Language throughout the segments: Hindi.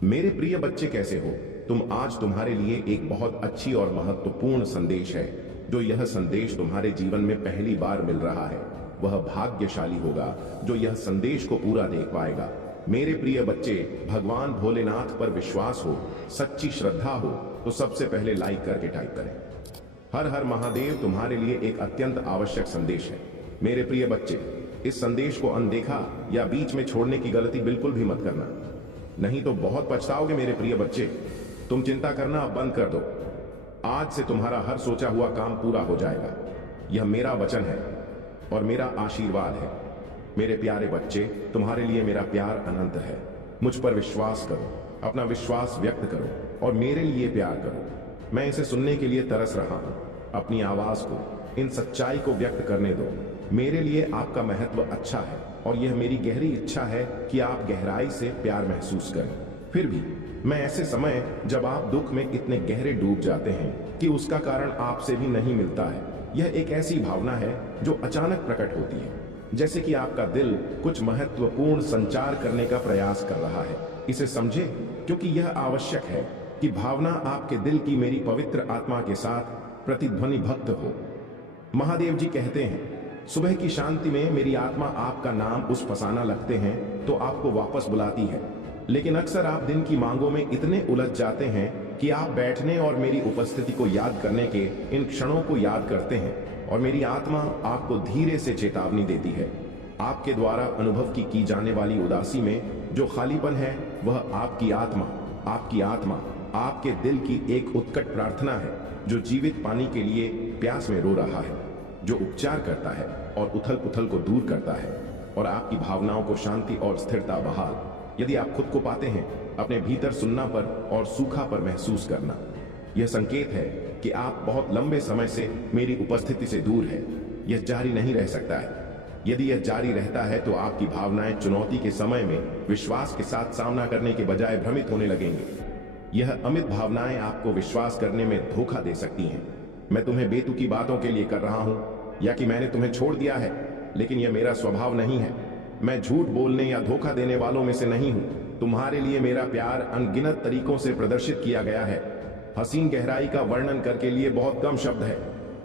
मेरे प्रिय बच्चे, कैसे हो तुम? आज तुम्हारे लिए एक बहुत अच्छी और महत्वपूर्ण संदेश है। जो यह संदेश तुम्हारे जीवन में पहली बार मिल रहा है, वह भाग्यशाली होगा जो यह संदेश को पूरा देख पाएगा। मेरे प्रिय बच्चे, भगवान भोलेनाथ पर विश्वास हो, सच्ची श्रद्धा हो तो सबसे पहले लाइक करके टाइप करें। हर हर महादेव तुम्हारे लिए एक अत्यंत आवश्यक संदेश है। मेरे प्रिय बच्चे, इस संदेश को अनदेखा या बीच में छोड़ने की गलती बिल्कुल भी मत करना, नहीं तो बहुत पछताओगे। मेरे प्रिय बच्चे, तुम चिंता करना अब बंद कर दो। आज से तुम्हारा हर सोचा हुआ काम पूरा हो जाएगा। यह मेरा वचन है और मेरा आशीर्वाद है। मेरे प्यारे बच्चे, तुम्हारे लिए मेरा प्यार अनंत है। मुझ पर विश्वास करो, अपना विश्वास व्यक्त करो और मेरे लिए प्यार करो। मैं इसे सुनने के लिए तरस रहा हूं। अपनी आवाज को, इन सच्चाई को व्यक्त करने दो। मेरे लिए आपका महत्व अच्छा है और यह मेरी गहरी इच्छा है कि आप गहराई से प्यार महसूस करें। फिर भी मैं ऐसे समय जब आप दुख में इतने गहरे डूब जाते हैं कि उसका कारण आपसे भी नहीं मिलता है, यह एक ऐसी भावना है जो अचानक प्रकट होती है, जैसे कि आपका दिल कुछ महत्वपूर्ण संचार करने का प्रयास कर रहा है। इसे समझे, क्योंकि यह आवश्यक है कि भावना आपके दिल की मेरी पवित्र आत्मा के साथ प्रतिध्वनि भक्त हो। महादेव जी कहते हैं, सुबह की शांति में मेरी आत्मा आपका नाम उस फसाना लगते हैं तो आपको वापस बुलाती है। लेकिन अक्सर आप दिन की मांगों में इतने उलझ जाते हैं कि आप बैठने और मेरी उपस्थिति को याद करने के इन क्षणों को याद करते हैं और मेरी आत्मा आपको धीरे से चेतावनी देती है। आपके द्वारा अनुभव की जाने वाली उदासी में जो खालीपन है, वह आपकी आत्मा आपके दिल की एक उत्कट प्रार्थना है जो जीवित पानी के लिए प्यास में रो रहा है, जो उपचार करता है और उथल पुथल को दूर करता है और आपकी भावनाओं को शांति और स्थिरता बहाल। यदि आप खुद को पाते हैं अपने भीतर सुनना पर और सूखा पर महसूस करना, यह संकेत है कि आप बहुत लंबे समय से मेरी उपस्थिति से दूर है। यह जारी नहीं रह सकता है। यदि यह जारी रहता है तो आपकी भावनाएं चुनौती के समय में विश्वास के साथ सामना करने के बजाय भ्रमित होने लगेंगे। यह अमित भावनाएं आपको विश्वास करने में धोखा दे सकती हैं। मैं तुम्हें बेतुकी बातों के लिए कर रहा हूं या कि मैंने तुम्हें छोड़ दिया है, लेकिन यह मेरा स्वभाव नहीं है। मैं झूठ बोलने या धोखा देने वालों में से नहीं हूं। तुम्हारे लिए मेरा प्यार अनगिनत तरीकों से प्रदर्शित किया गया है। हसीन गहराई का वर्णन करके लिए बहुत कम शब्द है।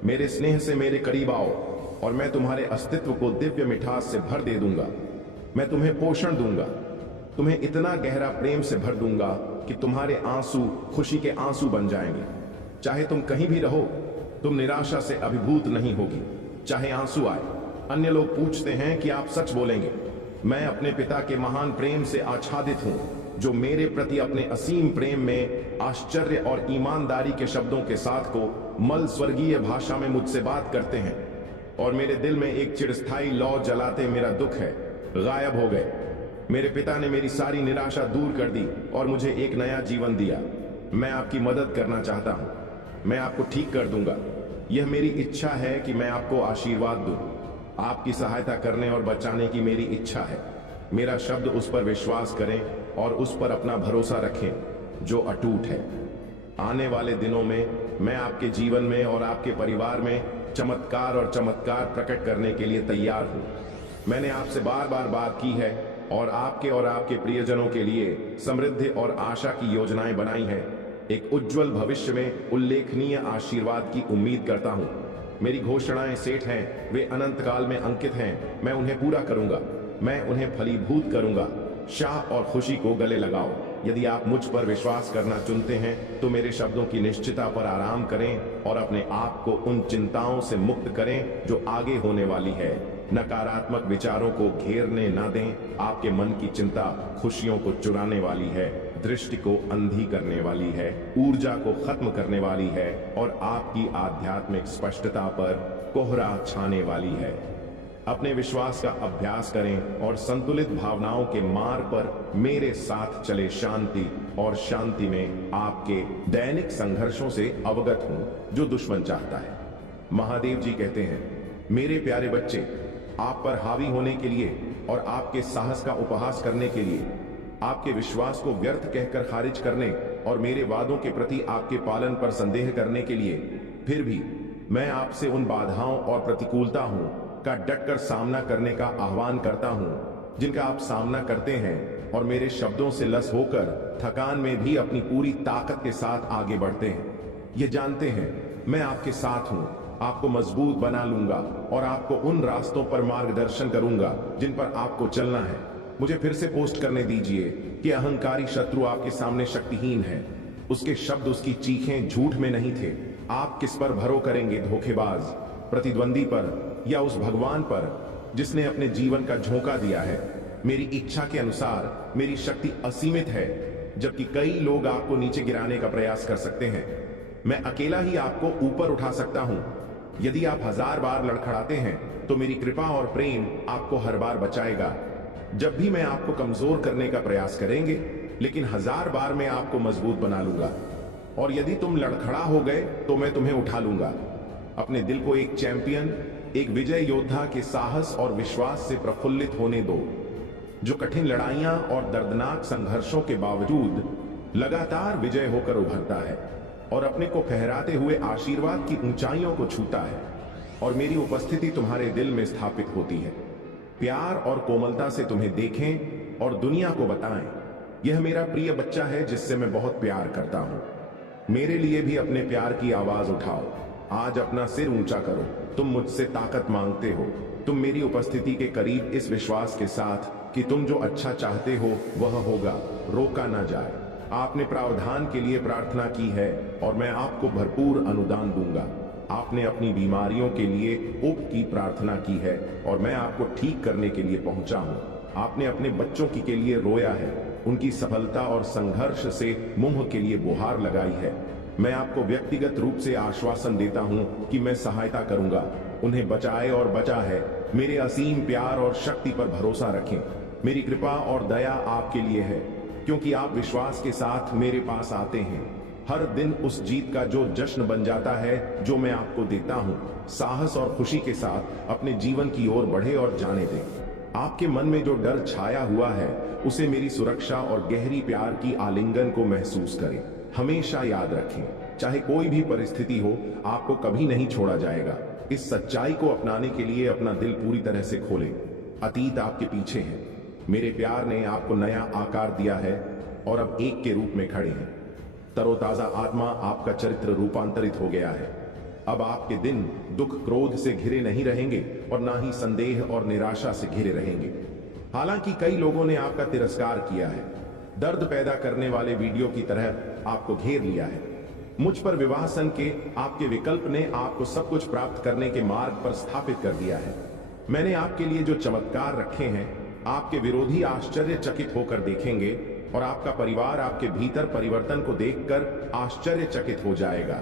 मेरे स्नेह से मेरे करीब आओ और मैं तुम्हारे अस्तित्व को दिव्य मिठास से भर दे दूंगा। मैं तुम्हें पोषण दूंगा, तुम्हें इतना गहरा प्रेम से भर दूंगा कि तुम्हारे आंसू खुशी के आंसू बन जाएंगे। चाहे तुम कहीं भी रहो, तुम निराशा से अभिभूत नहीं होगी। चाहे आंसू आए, अन्य लोग पूछते हैं कि आप सच बोलेंगे। मैं अपने पिता के महान प्रेम से आच्छादित हूं, जो मेरे प्रति अपने असीम प्रेम में आश्चर्य और ईमानदारी के शब्दों के साथ को मल स्वर्गीय भाषा में मुझसे बात करते हैं। और मेरे दिल में एक चिरस्थाई लौ जलाते मेरा दुख है गायब हो गए। मेरे पिता ने मेरी सारी निराशा दूर कर दी और मुझे एक नया जीवन दिया। मैं आपकी मदद करना चाहता हूं, मैं आपको ठीक कर दूंगा। यह मेरी इच्छा है कि मैं आपको आशीर्वाद दूं। आपकी सहायता करने और बचाने की मेरी इच्छा है। मेरा शब्द उस पर विश्वास करें और उस पर अपना भरोसा रखें जो अटूट है। आने वाले दिनों में मैं आपके जीवन में और आपके परिवार में चमत्कार प्रकट करने के लिए तैयार हूं। मैंने आपसे बार बार बात की है और आपके प्रियजनों के लिए समृद्धि और आशा की योजनाएं बनाई हैं। एक उज्जवल भविष्य में उल्लेखनीय आशीर्वाद की उम्मीद करता हूं। मेरी घोषणाएं सेठ हैं, वे अनंत काल में अंकित हैं। मैं उन्हें पूरा करूंगा, मैं उन्हें फलीभूत करूंगा। शाह और खुशी को गले लगाओ। यदि आप मुझ पर विश्वास करना चुनते हैं तो मेरे शब्दों की निश्चितता पर आराम करें और अपने आप को उन चिंताओं से मुक्त करें जो आगे होने वाली है। नकारात्मक विचारों को घेरने न दें। आपके मन की चिंता खुशियों को चुराने वाली है, दृष्टि को अंधी करने वाली है, ऊर्जा को खत्म करने वाली है और आपकी आध्यात्मिक स्पष्टता पर कोहरा छाने वाली है। अपने विश्वास का अभ्यास करें और संतुलित भावनाओं के मार्ग पर मेरे साथ चले। शांति और शांति में आपके दैनिक संघर्षों से अवगत हूं जो दुश्मन चाहता है। महादेव जी कहते हैं, मेरे प्यारे बच्चे, आप पर हावी होने के लिए और आपके साहस का उपहास करने के लिए, आपके विश्वास को व्यर्थ कहकर खारिज करने और मेरे वादों के प्रति आपके पालन पर संदेह करने के लिए, फिर भी मैं आपसे उन बाधाओं और प्रतिकूलताओं का डटकर सामना करने का आह्वान करता हूं जिनका आप सामना करते हैं और मेरे शब्दों से लस होकर थकान में भी अपनी पूरी ताकत के साथ आगे बढ़ते हैं। ये जानते हैं मैं आपके साथ हूं, आपको मजबूत बना लूंगा और आपको उन रास्तों पर मार्गदर्शन करूंगा जिन पर आपको चलना है। मुझे फिर से पोस्ट करने दीजिए कि अहंकारी शत्रु आपके सामने शक्तिहीन है। उसके शब्द, उसकी चीखें झूठ में नहीं थे। आप किस पर भरोसा करेंगे? धोखेबाज, प्रतिद्वंदी पर या उस भगवान पर जिसने अपने जीवन का झोंका दिया है? मेरी इच्छा के अनुसार मेरी शक्ति असीमित है, जबकि कई लोग आपको नीचे गिराने का प्रयास कर सकते हैं। मैं अकेला ही आपको ऊपर उठा सकता हूं। यदि आप 1000 बार लड़खड़ाते हैं तो मेरी कृपा और प्रेम आपको हर बार बचाएगा। जब भी मैं आपको कमजोर करने का प्रयास करेंगे, लेकिन 1000 बार मैं आपको मजबूत बना लूंगा। और यदि तुम लड़खड़ा हो गए तो मैं तुम्हें उठा लूंगा। अपने दिल को एक चैंपियन, एक विजय योद्धा के साहस और विश्वास से प्रफुल्लित होने दो, जो कठिन लड़ाइयां और दर्दनाक संघर्षों के बावजूद लगातार विजय होकर उभरता है और अपने को फहराते हुए आशीर्वाद की ऊंचाइयों को छूता है और मेरी उपस्थिति तुम्हारे दिल में स्थापित होती है। प्यार और कोमलता से तुम्हें देखें और दुनिया को बताएं, यह मेरा प्रिय बच्चा है जिससे मैं बहुत प्यार करता हूं। मेरे लिए भी अपने प्यार की आवाज उठाओ। आज अपना सिर ऊंचा करो। तुम मुझसे ताकत मांगते हो। तुम मेरी उपस्थिति के करीब इस विश्वास के साथ कि तुम जो अच्छा चाहते हो वह होगा, रोका ना जाए। आपने प्रावधान के लिए प्रार्थना की है और मैं आपको भरपूर अनुदान दूंगा। आपने अपनी बीमारियों के लिए उप की प्रार्थना की है और मैं आपको ठीक करने के लिए पहुंचा हूं। आपने अपने बच्चों के लिए रोया है, उनकी सफलता और संघर्ष से मुंह के लिए गुहार लगाई है। मैं आपको व्यक्तिगत रूप से आश्वासन देता हूं कि मैं सहायता करूंगा। उन्हें बचाए और बचा है। मेरे असीम प्यार और शक्ति पर भरोसा रखें। मेरी कृपा और दया आपके लिए है, क्योंकि आप विश्वास के साथ मेरे पास आते हैं। हर दिन उस जीत का जो जश्न बन जाता है जो मैं आपको देता हूं। साहस और खुशी के साथ अपने जीवन की ओर बढ़े और जाने दें। आपके मन में जो डर छाया हुआ है उसे मेरी सुरक्षा और गहरी प्यार की आलिंगन को महसूस करें। हमेशा याद रखें, चाहे कोई भी परिस्थिति हो, आपको कभी नहीं छोड़ा जाएगा। इस सच्चाई को अपनाने के लिए अपना दिल पूरी तरह से खोलें। अतीत आपके पीछे है। मेरे प्यार ने आपको नया आकार दिया है और अब एक के रूप में खड़े हैं। तरोताजा आत्मा, आपका चरित्र रूपांतरित हो गया है। अब आपके दिन दुख क्रोध से घिरे नहीं रहेंगे और ना ही संदेह और निराशा से घिरे रहेंगे। हालांकि कई लोगों ने आपका तिरस्कार किया है, दर्द पैदा करने वाले वीडियो की तरह आपको घेर लिया है। मुझ पर विवाह सन के आपके विकल्प ने आपको सब कुछ प्राप्त करने के मार्ग पर स्थापित कर दिया है। मैंने आपके लिए जो चमत्कार रखे हैं, आपके विरोधी आश्चर्यचकित होकर देखेंगे और आपका परिवार आपके भीतर परिवर्तन को देखकर आश्चर्यचकित हो जाएगा।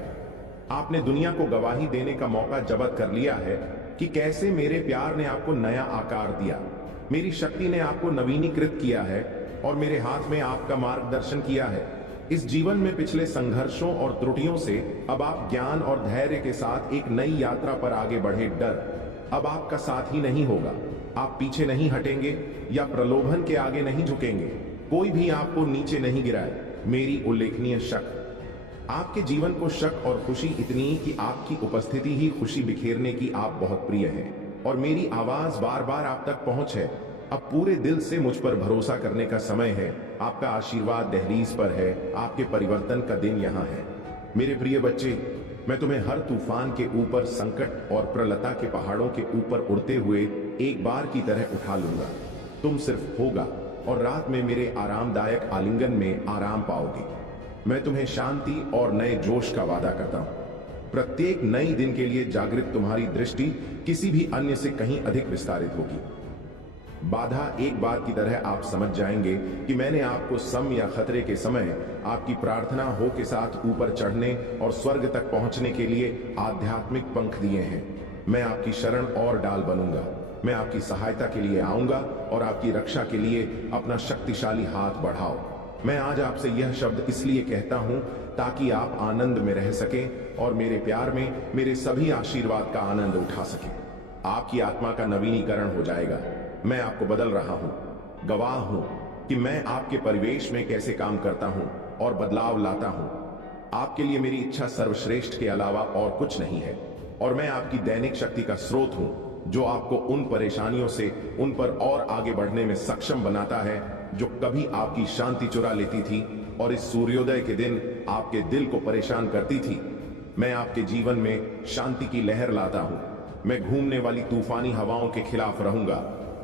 आपने दुनिया को गवाही देने का मौका जब्त कर लिया है कि कैसे मेरे प्यार ने आपको नया आकार दिया। मेरी शक्ति ने आपको नवीनीकृत किया है और मेरे हाथ में आपका मार्गदर्शन किया है। इस जीवन में पिछले संघर्षों और त्रुटियों से अब आप ज्ञान और धैर्य के साथ एक नई यात्रा पर आगे बढ़े। डर अब आपका साथ ही नहीं होगा। आप पीछे नहीं हटेंगे या प्रलोभन के आगे नहीं झुकेंगे। कोई भी आपको नीचे नहीं गिराए। मेरी उल्लेखनीय शक, आपके जीवन को शक और खुशी इतनी कि आपकी उपस्थिति ही खुशी बिखेरने की आप बहुत प्रिय हैं और मेरी आवाज बार बार आप तक पहुंच है। अब पूरे दिल से मुझ पर भरोसा करने का समय है। आपका आशीर्वाद दहलीज पर है। आपके परिवर्तन का दिन यहाँ है। मेरे प्रिय बच्चे, मैं तुम्हें हर तूफान के ऊपर, संकट और प्रलता के पहाड़ों के ऊपर उड़ते हुए एक बार की तरह उठा लूंगा। तुम सिर्फ होगा और रात में मेरे आरामदायक आलिंगन में आराम पाओगे। मैं तुम्हें शांति और नए जोश का वादा करता हूं। प्रत्येक नई दिन के लिए जागृत तुम्हारी दृष्टि किसी भी अन्य से कहीं अधिक विस्तारित होगी। बाधा एक बार की तरह आप समझ जाएंगे कि मैंने आपको सम या खतरे के समय आपकी प्रार्थना हो के साथ ऊपर चढ़ने और स्वर्ग तक पहुंचने के लिए आध्यात्मिक पंख दिए हैं। मैं आपकी शरण और डाल बनूंगा। मैं आपकी सहायता के लिए आऊंगा और आपकी रक्षा के लिए अपना शक्तिशाली हाथ बढ़ाओ। मैं आज आपसे यह शब्द इसलिए कहता हूं ताकि आप आनंद में रह सकें और मेरे प्यार में मेरे सभी आशीर्वाद का आनंद उठा सकें। आपकी आत्मा का नवीनीकरण हो जाएगा। मैं आपको बदल रहा हूं। गवाह हूं कि मैं आपके परिवेश में कैसे काम करता हूं और बदलाव लाता हूं। आपके लिए मेरी इच्छा सर्वश्रेष्ठ के अलावा और कुछ नहीं है और मैं आपकी दैनिक शक्ति का स्रोत हूं जो आपको उन परेशानियों से उन पर और आगे बढ़ने में सक्षम बनाता है जो कभी आपकी शांति चुरा लेती थी और इस सूर्योदय के दिन आपके दिल को परेशान करती थी। मैं आपके जीवन में शांति की लहर लाता हूं। मैं घूमने वाली तूफानी हवाओं के खिलाफ रहूंगा,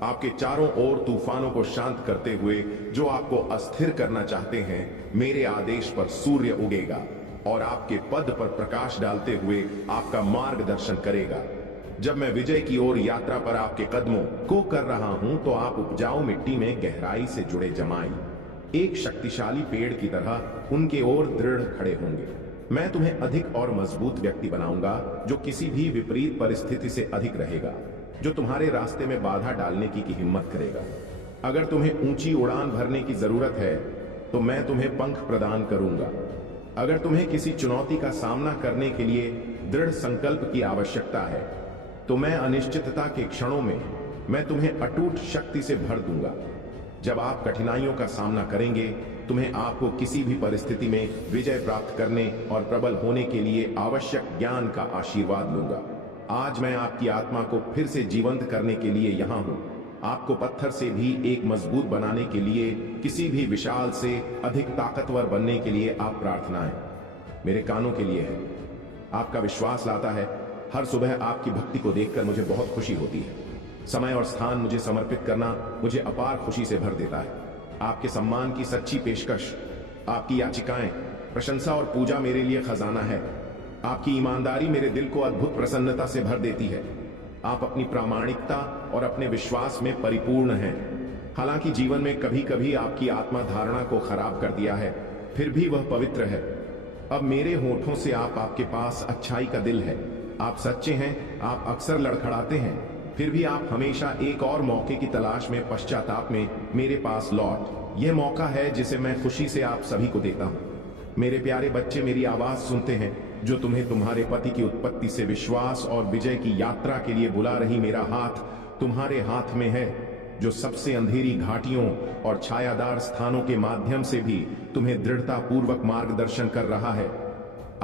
आपके चारों ओर तूफानों को शांत करते हुए जो आपको अस्थिर करना चाहते हैं। मेरे आदेश पर सूर्य उगेगा और आपके पद पर प्रकाश डालते हुए आपका मार्गदर्शन करेगा। जब मैं विजय की ओर यात्रा पर आपके कदमों को कर रहा हूं तो आप उपजाऊ मिट्टी में गहराई से जुड़े जमाई एक शक्तिशाली पेड़ की तरह उनके ओर दृढ़ खड़े होंगे। मैं तुम्हें अधिक और मजबूत व्यक्ति बनाऊंगा जो किसी भी विपरीत परिस्थिति से अधिक रहेगा, जो तुम्हारे रास्ते में बाधा डालने की हिम्मत करेगा। अगर तुम्हें ऊंची उड़ान भरने की जरूरत है तो मैं तुम्हें पंख प्रदान करूंगा। अगर तुम्हें किसी चुनौती का सामना करने के लिए दृढ़ संकल्प की आवश्यकता है तो मैं अनिश्चितता के क्षणों में मैं तुम्हें अटूट शक्ति से भर दूंगा। जब आप कठिनाइयों का सामना करेंगे तुम्हें आपको किसी भी परिस्थिति में विजय प्राप्त करने और प्रबल होने के लिए आवश्यक ज्ञान का आशीर्वाद लूंगा। आज मैं आपकी आत्मा को फिर से जीवंत करने के लिए यहाँ हूँ। आपको पत्थर से भी एक मजबूत बनाने के लिए, किसी भी विशाल से अधिक ताकतवर बनने के लिए आप प्रार्थनाएं मेरे कानों के लिए है। आपका विश्वास लाता है। हर सुबह आपकी भक्ति को देखकर मुझे बहुत खुशी होती है। समय और स्थान मुझे समर्पित करना मुझे अपार खुशी से भर देता है। आपके सम्मान की सच्ची पेशकश, आपकी याचिकाएं, प्रशंसा और पूजा मेरे लिए खजाना है। आपकी ईमानदारी मेरे दिल को अद्भुत प्रसन्नता से भर देती है। आप अपनी प्रामाणिकता और अपने विश्वास में परिपूर्ण हैं। हालांकि जीवन में कभी कभी आपकी आत्मा धारणा को खराब कर दिया है, फिर भी वह पवित्र है। अब मेरे होठों से आपके पास अच्छाई का दिल है। आप सच्चे हैं, आप अक्सर लड़खड़ाते हैं, फिर भी आप हमेशा एक और मौके की तलाश में पश्चाताप में मेरे पास लौट। यह मौका है जिसे मैं खुशी से आप सभी को देता हूं। मेरे प्यारे बच्चे मेरी आवाज सुनते हैं जो तुम्हें तुम्हारे पति की उत्पत्ति से विश्वास और विजय की यात्रा के लिए बुला रही। मेरा हाथ तुम्हारे हाथ में है जो सबसे अंधेरी घाटियों और छायादार स्थानों के माध्यम से भी तुम्हें दृढ़ता पूर्वक मार्गदर्शन कर रहा है।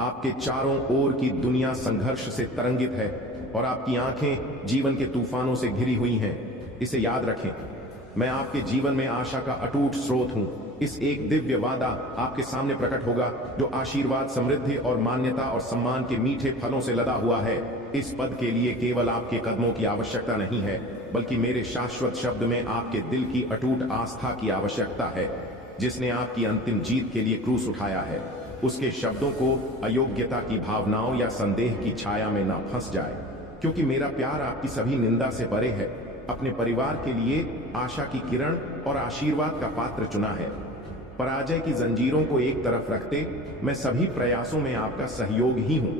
आपके चारों ओर की दुनिया संघर्ष से तरंगित है और आपकी आंखें जीवन के तूफानों से घिरी हुई हैं। इसे याद रखें, मैं आपके जीवन में आशा का अटूट स्रोत हूं। इस एक दिव्य वादा आपके सामने प्रकट होगा जो आशीर्वाद, समृद्धि और मान्यता और सम्मान के मीठे फलों से लदा हुआ है। इस पद के लिए केवल आपके कदमों की आवश्यकता नहीं है, बल्कि मेरे शाश्वत शब्द में आपके दिल की अटूट आस्था की आवश्यकता है। जिसने आपकी अंतिम जीत के लिए क्रूस उठाया है, उसके शब्दों को अयोग्यता की भावनाओं या संदेह की छाया में ना फंस जाए, क्योंकि मेरा प्यार आपकी सभी निंदा से परे है। अपने परिवार के लिए आशा की किरण और आशीर्वाद का पात्र चुना है। पराजय की जंजीरों को एक तरफ रखते मैं सभी प्रयासों में आपका सहयोग ही हूं।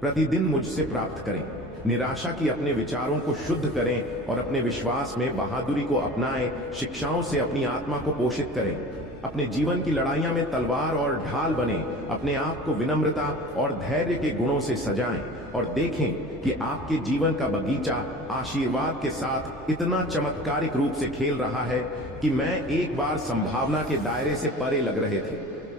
प्रतिदिन मुझसे प्राप्त करें, निराशा की अपने विचारों को शुद्ध करें और अपने विश्वास में बहादुरी को अपनाएं। शिक्षाओं से अपनी आत्मा को पोषित करें। अपने जीवन की लड़ाइयां में तलवार और ढाल बने। अपने आप को विनम्रता और धैर्य के गुणों से सजाएं और देखें कि आपके जीवन का बगीचा आशीर्वाद के साथ इतना चमत्कारिक रूप से खेल रहा है कि मैं एक बार संभावना के दायरे से परे लग रहे थे।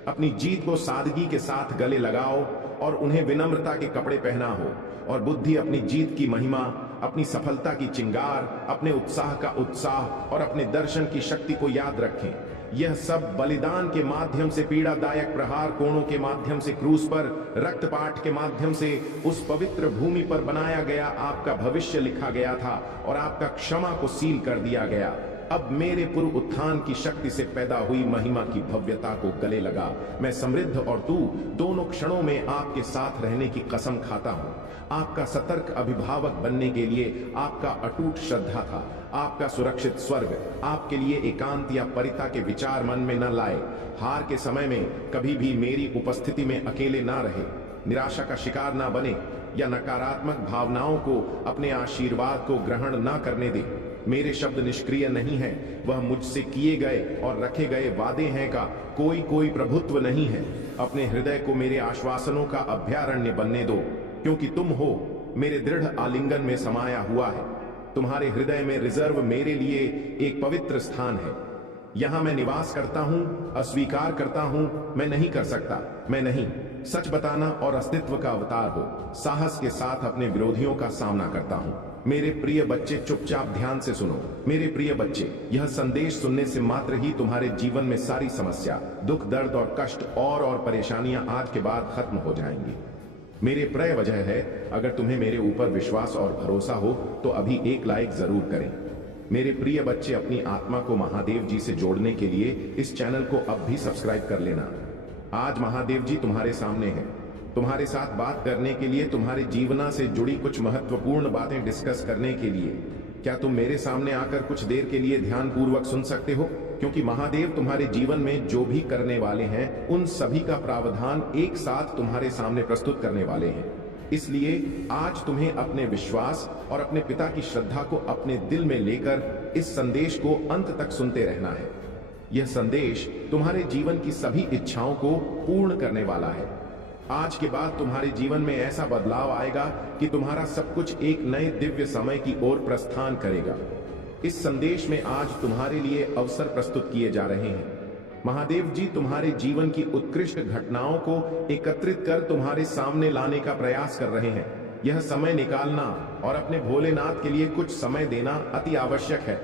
अपनी जीत को सादगी के साथ गले लगाओ और उन्हें विनम्रता के कपड़े पहनाओ और बुद्धि अपनी जीत की महिमा, अपनी सफलता की चिंगार, अपने उत्साह का उत्साह और अपने दर्शन की शक्ति को याद रखें। यह सब बलिदान के माध्यम से, पीड़ादायक प्रहार कोणों के माध्यम से, क्रूस पर रक्तपात के माध्यम से उस पवित्र भूमि पर बनाया गया आपका भविष्य लिखा गया था और आपका क्षमा को सील कर दिया गया। अब मेरे पूर्व उत्थान की शक्ति से पैदा हुई महिमा की भव्यता को गले लगा। मैं समृद्ध और तू दोनों क्षणों में आपके साथ रहने की कसम खाता हूं। आपका सतर्क अभिभावक बनने के लिए आपका अटूट श्रद्धा था। आपका सुरक्षित स्वर्ग आपके लिए एकांत या परिता के विचार मन में न लाए। हार के समय में कभी भी मेरी उपस्थिति में अकेले ना रहे। निराशा का शिकार ना बने या नकारात्मक भावनाओं को अपने आशीर्वाद को ग्रहण ना करने दे। मेरे शब्द निष्क्रिय नहीं है, वह मुझसे किए गए और रखे गए वादे हैं का कोई प्रभुत्व नहीं है। अपने हृदय को मेरे आश्वासनों का अभयारण्य बनने दो, क्योंकि तुम हो मेरे दृढ़ आलिंगन में समाया हुआ है। तुम्हारे हृदय में रिजर्व मेरे लिए एक पवित्र स्थान है। यहां मैं निवास करता हूं, अस्वीकार करता हूं, मैं नहीं कर सकता, मैं नहीं। सच बताना और अस्तित्व का अवतार हो, साहस के साथ अपने विरोधियों का सामना करता हूं। मेरे प्रिय बच्चे चुपचाप ध्यान से सुनो। मेरे प्रिय बच्चे, यह संदेश सुनने से मात्र ही तुम्हारे जीवन में सारी समस्या, दुख, दर्द और कष्ट और परेशानियां आज के बाद खत्म हो जाएंगी। मेरे प्रिय वजह है, अगर तुम्हें मेरे ऊपर विश्वास और भरोसा हो तो अभी एक लाइक जरूर करें। मेरे प्रिय बच्चे, अपनी आत्मा को महादेव जी से जोड़ने के लिए इस चैनल को अब भी सब्सक्राइब कर लेना। आज महादेव जी तुम्हारे सामने हैं, तुम्हारे साथ बात करने के लिए, तुम्हारे जीवन से जुड़ी कुछ महत्वपूर्ण बातें डिस्कस करने के लिए। क्या तुम मेरे सामने आकर कुछ देर के लिए ध्यान पूर्वक सुन सकते हो? क्योंकि महादेव तुम्हारे जीवन में जो भी करने वाले हैं, उन सभी का प्रावधान एक साथ तुम्हारे सामने प्रस्तुत करने वाले हैं। इसलिए आज तुम्हें अपने विश्वास और अपने पिता की श्रद्धा को अपने दिल में लेकर इस संदेश को अंत तक सुनते रहना है। यह संदेश तुम्हारे जीवन की सभी इच्छाओं को पूर्ण करने वाला है। आज के बाद तुम्हारे जीवन में ऐसा बदलाव आएगा कि तुम्हारा सब कुछ एक नए दिव्य समय की ओर प्रस्थान करेगा। इस संदेश में आज तुम्हारे लिए अवसर प्रस्तुत किए जा रहे हैं। महादेव जी तुम्हारे जीवन की उत्कृष्ट घटनाओं को एकत्रित कर तुम्हारे सामने लाने का प्रयास कर रहे हैं। यह समय निकालना और अपने भोलेनाथ के लिए कुछ समय देना अति आवश्यक है।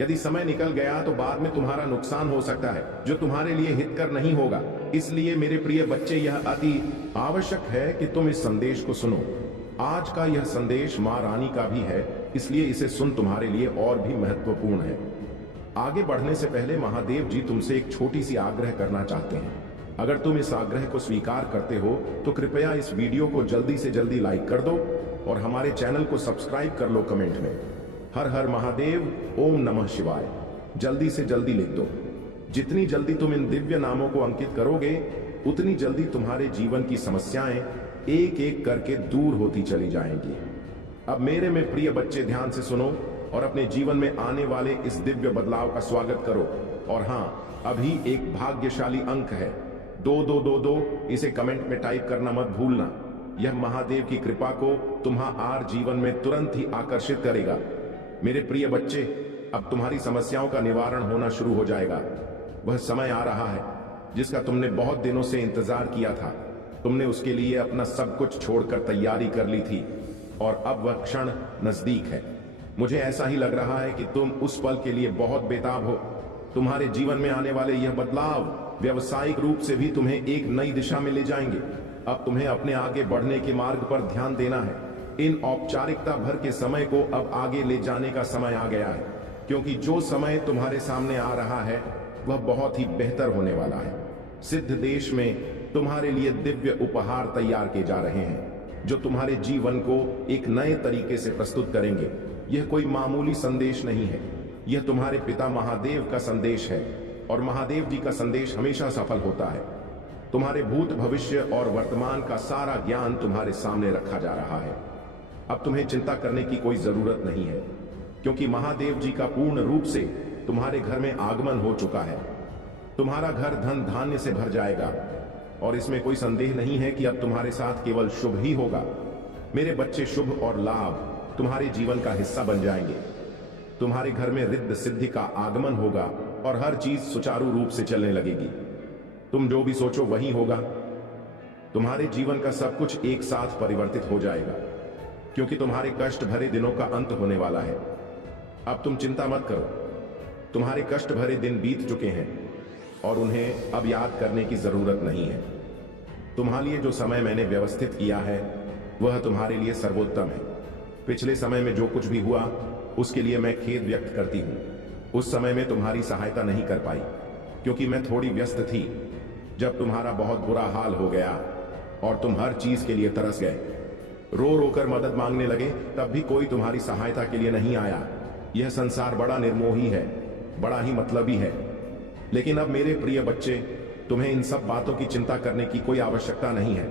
यदि समय निकल गया तो बाद में तुम्हारा नुकसान हो सकता है, जो तुम्हारे लिए हितकर नहीं होगा। इसलिए मेरे प्रिय बच्चे, यह अति आवश्यक है कि तुम इस संदेश को सुनो। आज का यह संदेश मां रानी का भी है, इसलिए इसे सुन तुम्हारे लिए और भी महत्वपूर्ण है। आगे बढ़ने से पहले महादेव जी तुमसे एक छोटी सी आग्रह करना चाहते हैं। अगर तुम इस आग्रह को स्वीकार करते हो तो कृपया इस वीडियो को जल्दी से जल्दी लाइक कर दो और हमारे चैनल को सब्सक्राइब कर लो कमेंट में। हर हर महादेव, ओम नमः शिवाय जल्दी से जल्दी लिख दो। जितनी जल्दी तुम इन दिव्य नामों को अंकित करोगे, उतनी जल्दी तुम्हारे जीवन की समस्याएं एक एक करके दूर होती चली जाएंगी। अब मेरे में प्रिय बच्चे, ध्यान से सुनो और अपने जीवन में आने वाले इस दिव्य बदलाव का स्वागत करो। और हाँ, अभी एक भाग्यशाली अंक है 2222, इसे कमेंट में टाइप करना मत भूलना। यह महादेव की कृपा को तुम्हारे जीवन में तुरंत ही आकर्षित करेगा। मेरे प्रिय बच्चे, अब तुम्हारी समस्याओं का निवारण होना शुरू हो जाएगा। वह समय आ रहा है जिसका तुमने बहुत दिनों से इंतजार किया था। तुमने उसके लिए अपना सब कुछ छोड़कर तैयारी कर ली थी और अब वह क्षण नजदीक है। मुझे ऐसा ही लग रहा है कि तुम उस पल के लिए बहुत बेताब हो। तुम्हारे जीवन में आने वाले यह बदलाव व्यावसायिक रूप से भी तुम्हें एक नई दिशा में ले जाएंगे। अब तुम्हें अपने आगे बढ़ने के मार्ग पर ध्यान देना है। इन औपचारिकता भर के समय को अब आगे ले जाने का समय आ गया है, क्योंकि जो समय तुम्हारे सामने आ रहा है वह बहुत ही बेहतर होने वाला है। सिद्ध देश में तुम्हारे लिए दिव्य उपहार तैयार किए जा रहे हैं, जो तुम्हारे जीवन को एक नए तरीके से प्रस्तुत करेंगे। यह कोई मामूली संदेश नहीं है, यह तुम्हारे पिता महादेव का संदेश है और महादेव जी का संदेश हमेशा सफल होता है। तुम्हारे भूत, भविष्य और वर्तमान का सारा ज्ञान तुम्हारे सामने रखा जा रहा है। अब तुम्हें चिंता करने की कोई जरूरत नहीं है, क्योंकि महादेव जी का पूर्ण रूप से तुम्हारे घर में आगमन हो चुका है। तुम्हारा घर धन धान्य से भर जाएगा और इसमें कोई संदेह नहीं है कि अब तुम्हारे साथ केवल शुभ ही होगा। मेरे बच्चे, शुभ और लाभ तुम्हारे जीवन का हिस्सा बन जाएंगे। तुम्हारे घर में रिद्ध सिद्धि का आगमन होगा और हर चीज सुचारू रूप से चलने लगेगी। तुम जो भी सोचो वही होगा। तुम्हारे जीवन का सब कुछ एक साथ परिवर्तित हो जाएगा, क्योंकि तुम्हारे कष्ट भरे दिनों का अंत होने वाला है। अब तुम चिंता मत करो, तुम्हारे कष्ट भरे दिन बीत चुके हैं और उन्हें अब याद करने की जरूरत नहीं है। तुम्हारे लिए जो समय मैंने व्यवस्थित किया है वह तुम्हारे लिए सर्वोत्तम है। पिछले समय में जो कुछ भी हुआ उसके लिए मैं खेद व्यक्त करती हूँ। उस समय में तुम्हारी सहायता नहीं कर पाई क्योंकि मैं थोड़ी व्यस्त थी। जब तुम्हारा बहुत बुरा हाल हो गया और तुम हर चीज के लिए तरस गए, रो रो कर मदद मांगने लगे, तब भी कोई तुम्हारी सहायता के लिए नहीं आया। यह संसार बड़ा निर्मोही है, बड़ा ही मतलबी है। लेकिन अब मेरे प्रिय बच्चे, तुम्हें इन सब बातों की चिंता करने की कोई आवश्यकता नहीं है,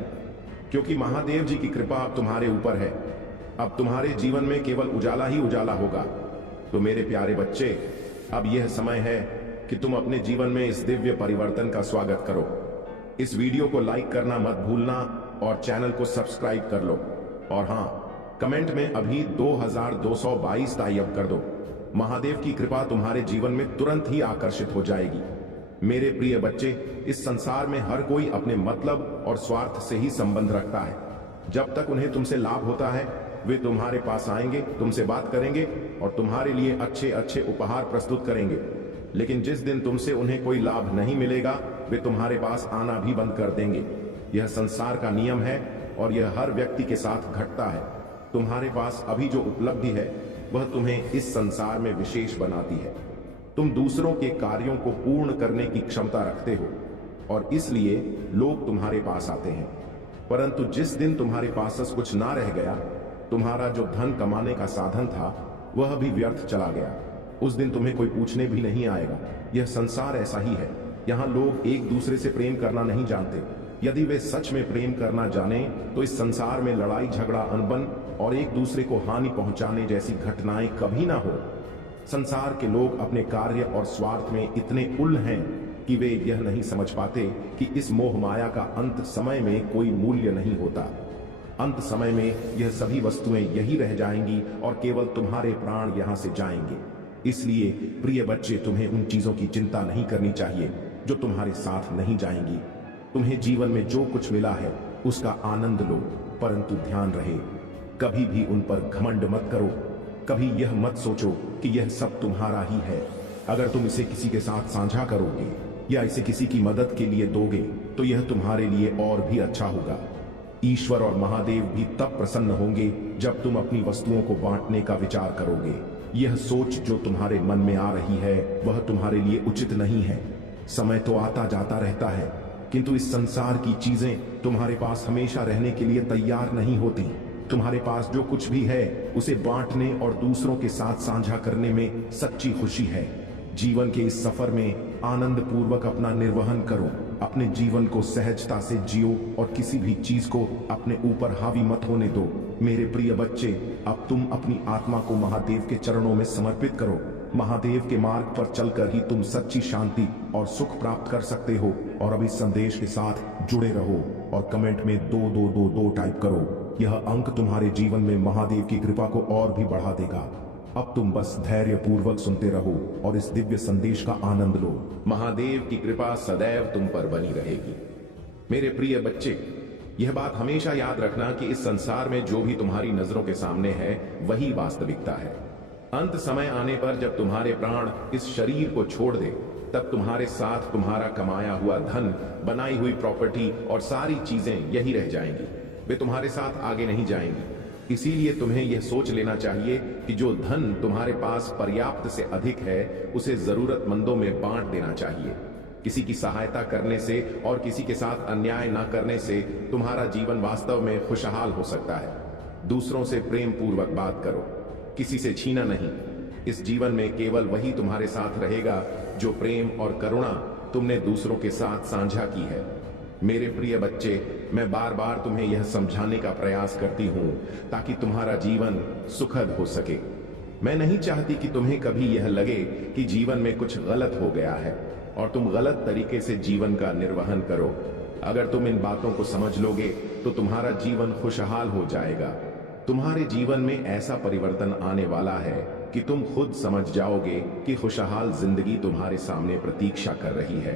क्योंकि महादेव जी की कृपा अब तुम्हारे ऊपर है। अब तुम्हारे जीवन में केवल उजाला ही उजाला होगा। तो मेरे प्यारे बच्चे, अब यह समय है कि तुम अपने जीवन में इस दिव्य परिवर्तन का स्वागत करो। इस वीडियो को लाइक करना मत भूलना और चैनल को सब्सक्राइब कर लो। और हाँ, कमेंट में अभी 2222 टाइप कर दो। महादेव की कृपा तुम्हारे जीवन में तुरंत ही आकर्षित हो जाएगी। मेरे प्रिय बच्चे, इस संसार में हर कोई अपने मतलब और स्वार्थ से ही संबंध रखता है। जब तक उन्हें तुमसे लाभ होता है वे तुम्हारे पास आएंगे, तुमसे बात करेंगे और तुम्हारे लिए अच्छे अच्छे उपहार प्रस्तुत करेंगे। लेकिन जिस दिन तुमसे उन्हें कोई लाभ नहीं मिलेगा, वे तुम्हारे पास आना भी बंद कर देंगे। यह संसार का नियम है और यह हर व्यक्ति के साथ घटता है। तुम्हारे पास अभी जो उपलब्धि है वह तुम्हें इस संसार में विशेष बनाती है। तुम दूसरों के कार्यों को पूर्ण करने की क्षमता रखते हो और इसलिए लोग तुम्हारे पास आते हैं। परंतु जिस दिन तुम्हारे पास कुछ ना रह गया, तुम्हारा जो धन कमाने का साधन था वह भी व्यर्थ चला गया, उस दिन तुम्हें कोई पूछने भी नहीं आएगा। यह संसार ऐसा ही है। यहाँ लोग एक दूसरे से प्रेम करना नहीं जानते। यदि वे सच में प्रेम करना जाने तो इस संसार में लड़ाई झगड़ा अनबन और एक दूसरे को हानि पहुंचाने जैसी घटनाएं कभी ना हो। संसार के लोग अपने कार्य और स्वार्थ में इतने उल्ल हैं कि वे यह नहीं समझ पाते कि इस मोह माया का अंत समय में कोई मूल्य नहीं होता। अंत समय में यह सभी वस्तुएं यही रह जाएंगी और केवल तुम्हारे प्राण यहां से जाएंगे। इसलिए प्रिय बच्चे, तुम्हें उन चीजों की चिंता नहीं करनी चाहिए जो तुम्हारे साथ नहीं जाएंगी। तुम्हें जीवन में जो कुछ मिला है उसका आनंद लो, परंतु ध्यान रहे कभी भी उन पर घमंड मत करो। कभी यह मत सोचो कि यह सब तुम्हारा ही है। अगर तुम इसे किसी के साथ साझा करोगे या इसे किसी की मदद के लिए दोगे तो यह तुम्हारे लिए और भी अच्छा होगा। ईश्वर और महादेव भी तब प्रसन्न होंगे जब तुम अपनी वस्तुओं को बांटने का विचार करोगे। यह सोच जो तुम्हारे मन में आ रही है वह तुम्हारे लिए उचित नहीं है। समय तो आता जाता रहता है, किंतु इस संसार की चीजें तुम्हारे पास हमेशा रहने के लिए तैयार नहीं होती। तुम्हारे पास जो कुछ भी है उसे बांटने और दूसरों के साथ साझा करने में सच्ची खुशी है। जीवन के इस सफर में आनंद पूर्वक अपना निर्वहन करो। अपने जीवन को सहजता से जियो और किसी भी चीज को अपने ऊपर हावी मत होने दो। मेरे प्रिय बच्चे, अब तुम अपनी आत्मा को महादेव के चरणों में समर्पित करो। महादेव के मार्ग पर चलकर ही तुम सच्ची शांति और सुख प्राप्त कर सकते हो। और अब इस संदेश के साथ जुड़े रहो और कमेंट में 2222 टाइप करो। यह अंक तुम्हारे जीवन में महादेव की कृपा को और भी बढ़ा देगा। अब तुम बस धैर्य पूर्वक सुनते रहो और इस दिव्य संदेश का आनंद लो। महादेव की कृपा सदैव तुम पर बनी रहेगी। मेरे प्रिय बच्चे, यह बात हमेशा याद रखना कि इस संसार में जो भी तुम्हारी नजरों के सामने है वही वास्तविकता है। अंत समय आने पर जब तुम्हारे प्राण इस शरीर को छोड़ दे, तब तुम्हारे साथ तुम्हारा कमाया हुआ धन, बनाई हुई प्रॉपर्टी और सारी चीजें यही रह जाएंगी। वे तुम्हारे साथ आगे नहीं जाएंगी। इसीलिए तुम्हें यह सोच लेना चाहिए कि जो धन तुम्हारे पास पर्याप्त से अधिक है उसे जरूरतमंदों में बांट देना चाहिए। किसी की सहायता करने से और किसी के साथ अन्याय न करने से तुम्हारा जीवन वास्तव में खुशहाल हो सकता है। दूसरों से प्रेम पूर्वक बात करो, किसी से छीना नहीं। इस जीवन में केवल वही तुम्हारे साथ रहेगा जो प्रेम और करुणा तुमने दूसरों के साथ साझा की है। मेरे प्रिय बच्चे, मैं बार बार तुम्हें यह समझाने का प्रयास करती हूं ताकि तुम्हारा जीवन सुखद हो सके। मैं नहीं चाहती कि तुम्हें कभी यह लगे कि जीवन में कुछ गलत हो गया है और तुम गलत तरीके से जीवन का निर्वहन करो। अगर तुम इन बातों को समझ लोगे तो तुम्हारा जीवन खुशहाल हो जाएगा। तुम्हारे जीवन में ऐसा परिवर्तन आने वाला है कि तुम खुद समझ जाओगे कि खुशहाल जिंदगी तुम्हारे सामने प्रतीक्षा कर रही है।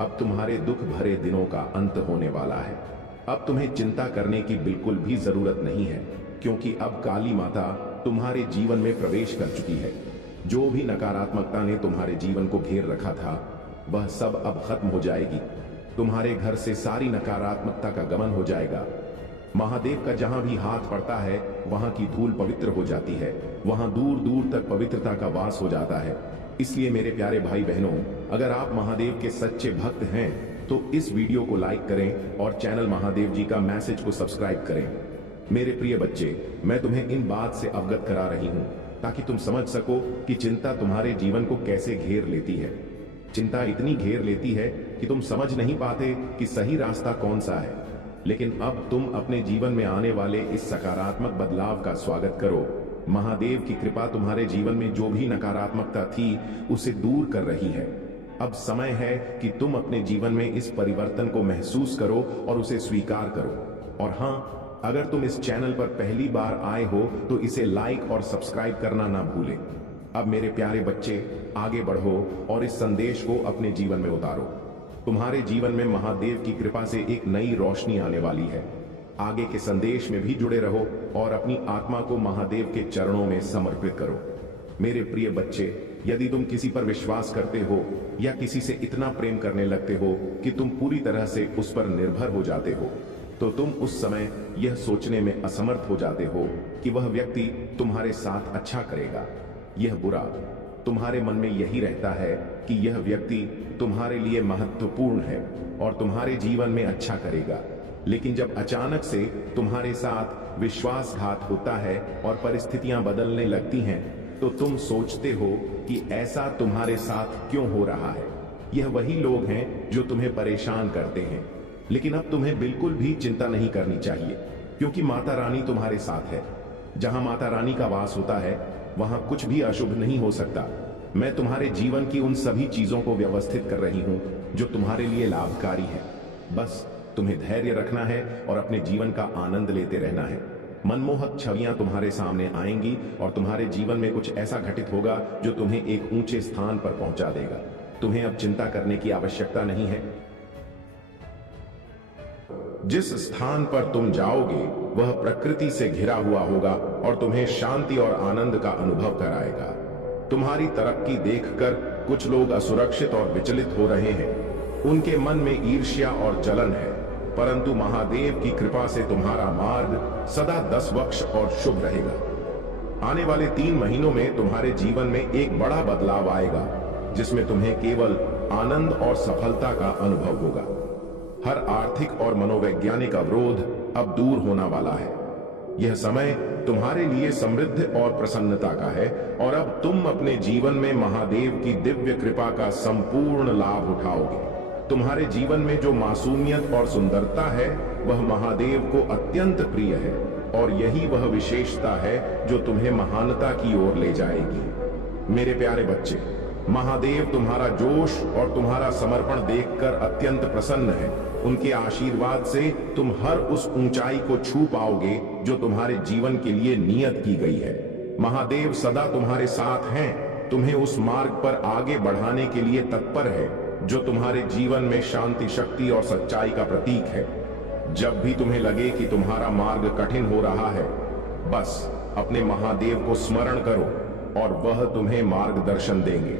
अब तुम्हारे दुख भरे दिनों का अंत होने वाला है। अब तुम्हें चिंता करने की बिल्कुल भी जरूरत नहीं है, क्योंकि अब काली माता तुम्हारे जीवन में प्रवेश कर चुकी है। जो भी नकारात्मकता ने तुम्हारे जीवन को घेर रखा था वह सब अब खत्म हो जाएगी। तुम्हारे घर से सारी नकारात्मकता का गमन हो जाएगा। महादेव का जहां भी हाथ पड़ता है वहां की धूल पवित्र हो जाती है, वहां दूर दूर तक पवित्रता का वास हो जाता है। इसलिए मेरे प्यारे भाई बहनों, अगर आप महादेव के सच्चे भक्त हैं तो इस वीडियो को लाइक करें और चैनल महादेव जी का मैसेज को सब्सक्राइब करें। मेरे प्रिय बच्चे, मैं तुम्हें इन बात से अवगत करा रही हूं ताकि तुम समझ सको कि चिंता तुम्हारे जीवन को कैसे घेर लेती है। चिंता इतनी घेर लेती है कि तुम समझ नहीं पाते कि सही रास्ता कौन सा है। लेकिन अब तुम अपने जीवन में आने वाले इस सकारात्मक बदलाव का स्वागत करो। महादेव की कृपा तुम्हारे जीवन में जो भी नकारात्मकता थी उसे दूर कर रही है। अब समय है कि तुम अपने जीवन में इस परिवर्तन को महसूस करो और उसे स्वीकार करो। और हाँ, अगर तुम इस चैनल पर पहली बार आए हो तो इसे लाइक और सब्सक्राइब करना ना भूलें। अब मेरे प्यारे बच्चे, आगे बढ़ो और इस संदेश को अपने जीवन में उतारो। तुम्हारे जीवन में महादेव की कृपा से एक नई रोशनी आने वाली है। आगे के संदेश में भी जुड़े रहो और अपनी आत्मा को महादेव के चरणों में समर्पित करो। मेरे प्रिय बच्चे, यदि तुम किसी पर विश्वास करते हो या किसी से इतना प्रेम करने लगते हो कि तुम पूरी तरह से उस पर निर्भर हो जाते हो, तो तुम उस समय यह सोचने में असमर्थ हो जाते हो कि वह व्यक्ति तुम्हारे साथ अच्छा करेगा। यह बुरा तुम्हारे मन में यही रहता है कि यह व्यक्ति तुम्हारे लिए महत्वपूर्ण है और तुम्हारे जीवन में अच्छा करेगा। लेकिन जब अचानक से तुम्हारे साथ विश्वासघात होता है और परिस्थितियां बदलने लगती हैं, तो तुम सोचते हो कि ऐसा तुम्हारे साथ क्यों हो रहा है। यह वही लोग हैं जो तुम्हें परेशान करते हैं। लेकिन अब तुम्हें बिल्कुल भी चिंता नहीं करनी चाहिए, क्योंकि माता रानी तुम्हारे साथ है। जहां माता रानी का वास होता है वहां कुछ भी अशुभ नहीं हो सकता। मैं तुम्हारे जीवन की उन सभी चीजों को व्यवस्थित कर रही हूं जो तुम्हारे लिए लाभकारी है। बस तुम्हें धैर्य रखना है और अपने जीवन का आनंद लेते रहना है। मनमोहक छवियां तुम्हारे सामने आएंगी और तुम्हारे जीवन में कुछ ऐसा घटित होगा जो तुम्हें एक ऊंचे स्थान पर पहुंचा देगा। तुम्हें अब चिंता करने की आवश्यकता नहीं है। जिस स्थान पर तुम जाओगे वह प्रकृति से घिरा हुआ होगा और तुम्हें शांति और आनंद का अनुभव कराएगा। तुम्हारी तरक्की देखकर कुछ लोग असुरक्षित और विचलित हो रहे हैं। उनके मन में ईर्ष्या और जलन है, परंतु महादेव की कृपा से तुम्हारा मार्ग सदा 10 वक्ष और शुभ रहेगा। आने वाले 3 महीनों में तुम्हारे जीवन में एक बड़ा बदलाव आएगा, जिसमें तुम्हें केवल आनंद और सफलता का अनुभव होगा। हर आर्थिक और मनोवैज्ञानिक अवरोध अब दूर होने वाला है। यह समय तुम्हारे लिए समृद्धि और प्रसन्नता का है और अब तुम अपने जीवन में महादेव की दिव्य कृपा का संपूर्ण लाभ उठाओगे। तुम्हारे जीवन में जो मासूमियत और सुंदरता है वह महादेव को अत्यंत प्रिय है और यही वह विशेषता है जो तुम्हें महानता की ओर ले जाएगी। मेरे प्यारे बच्चे, महादेव तुम्हारा जोश और तुम्हारा समर्पण देखकर अत्यंत प्रसन्न है। उनके आशीर्वाद से तुम हर उस ऊंचाई को छू पाओगे जो तुम्हारे जीवन के लिए नियत की गई है। महादेव सदा तुम्हारे साथ हैं, तुम्हें उस मार्ग पर आगे बढ़ाने के लिए तत्पर है जो तुम्हारे जीवन में शांति, शक्ति और सच्चाई का प्रतीक है। जब भी तुम्हें लगे कि तुम्हारा मार्ग कठिन हो रहा है, बस अपने महादेव को स्मरण करो और वह तुम्हें मार्गदर्शन देंगे।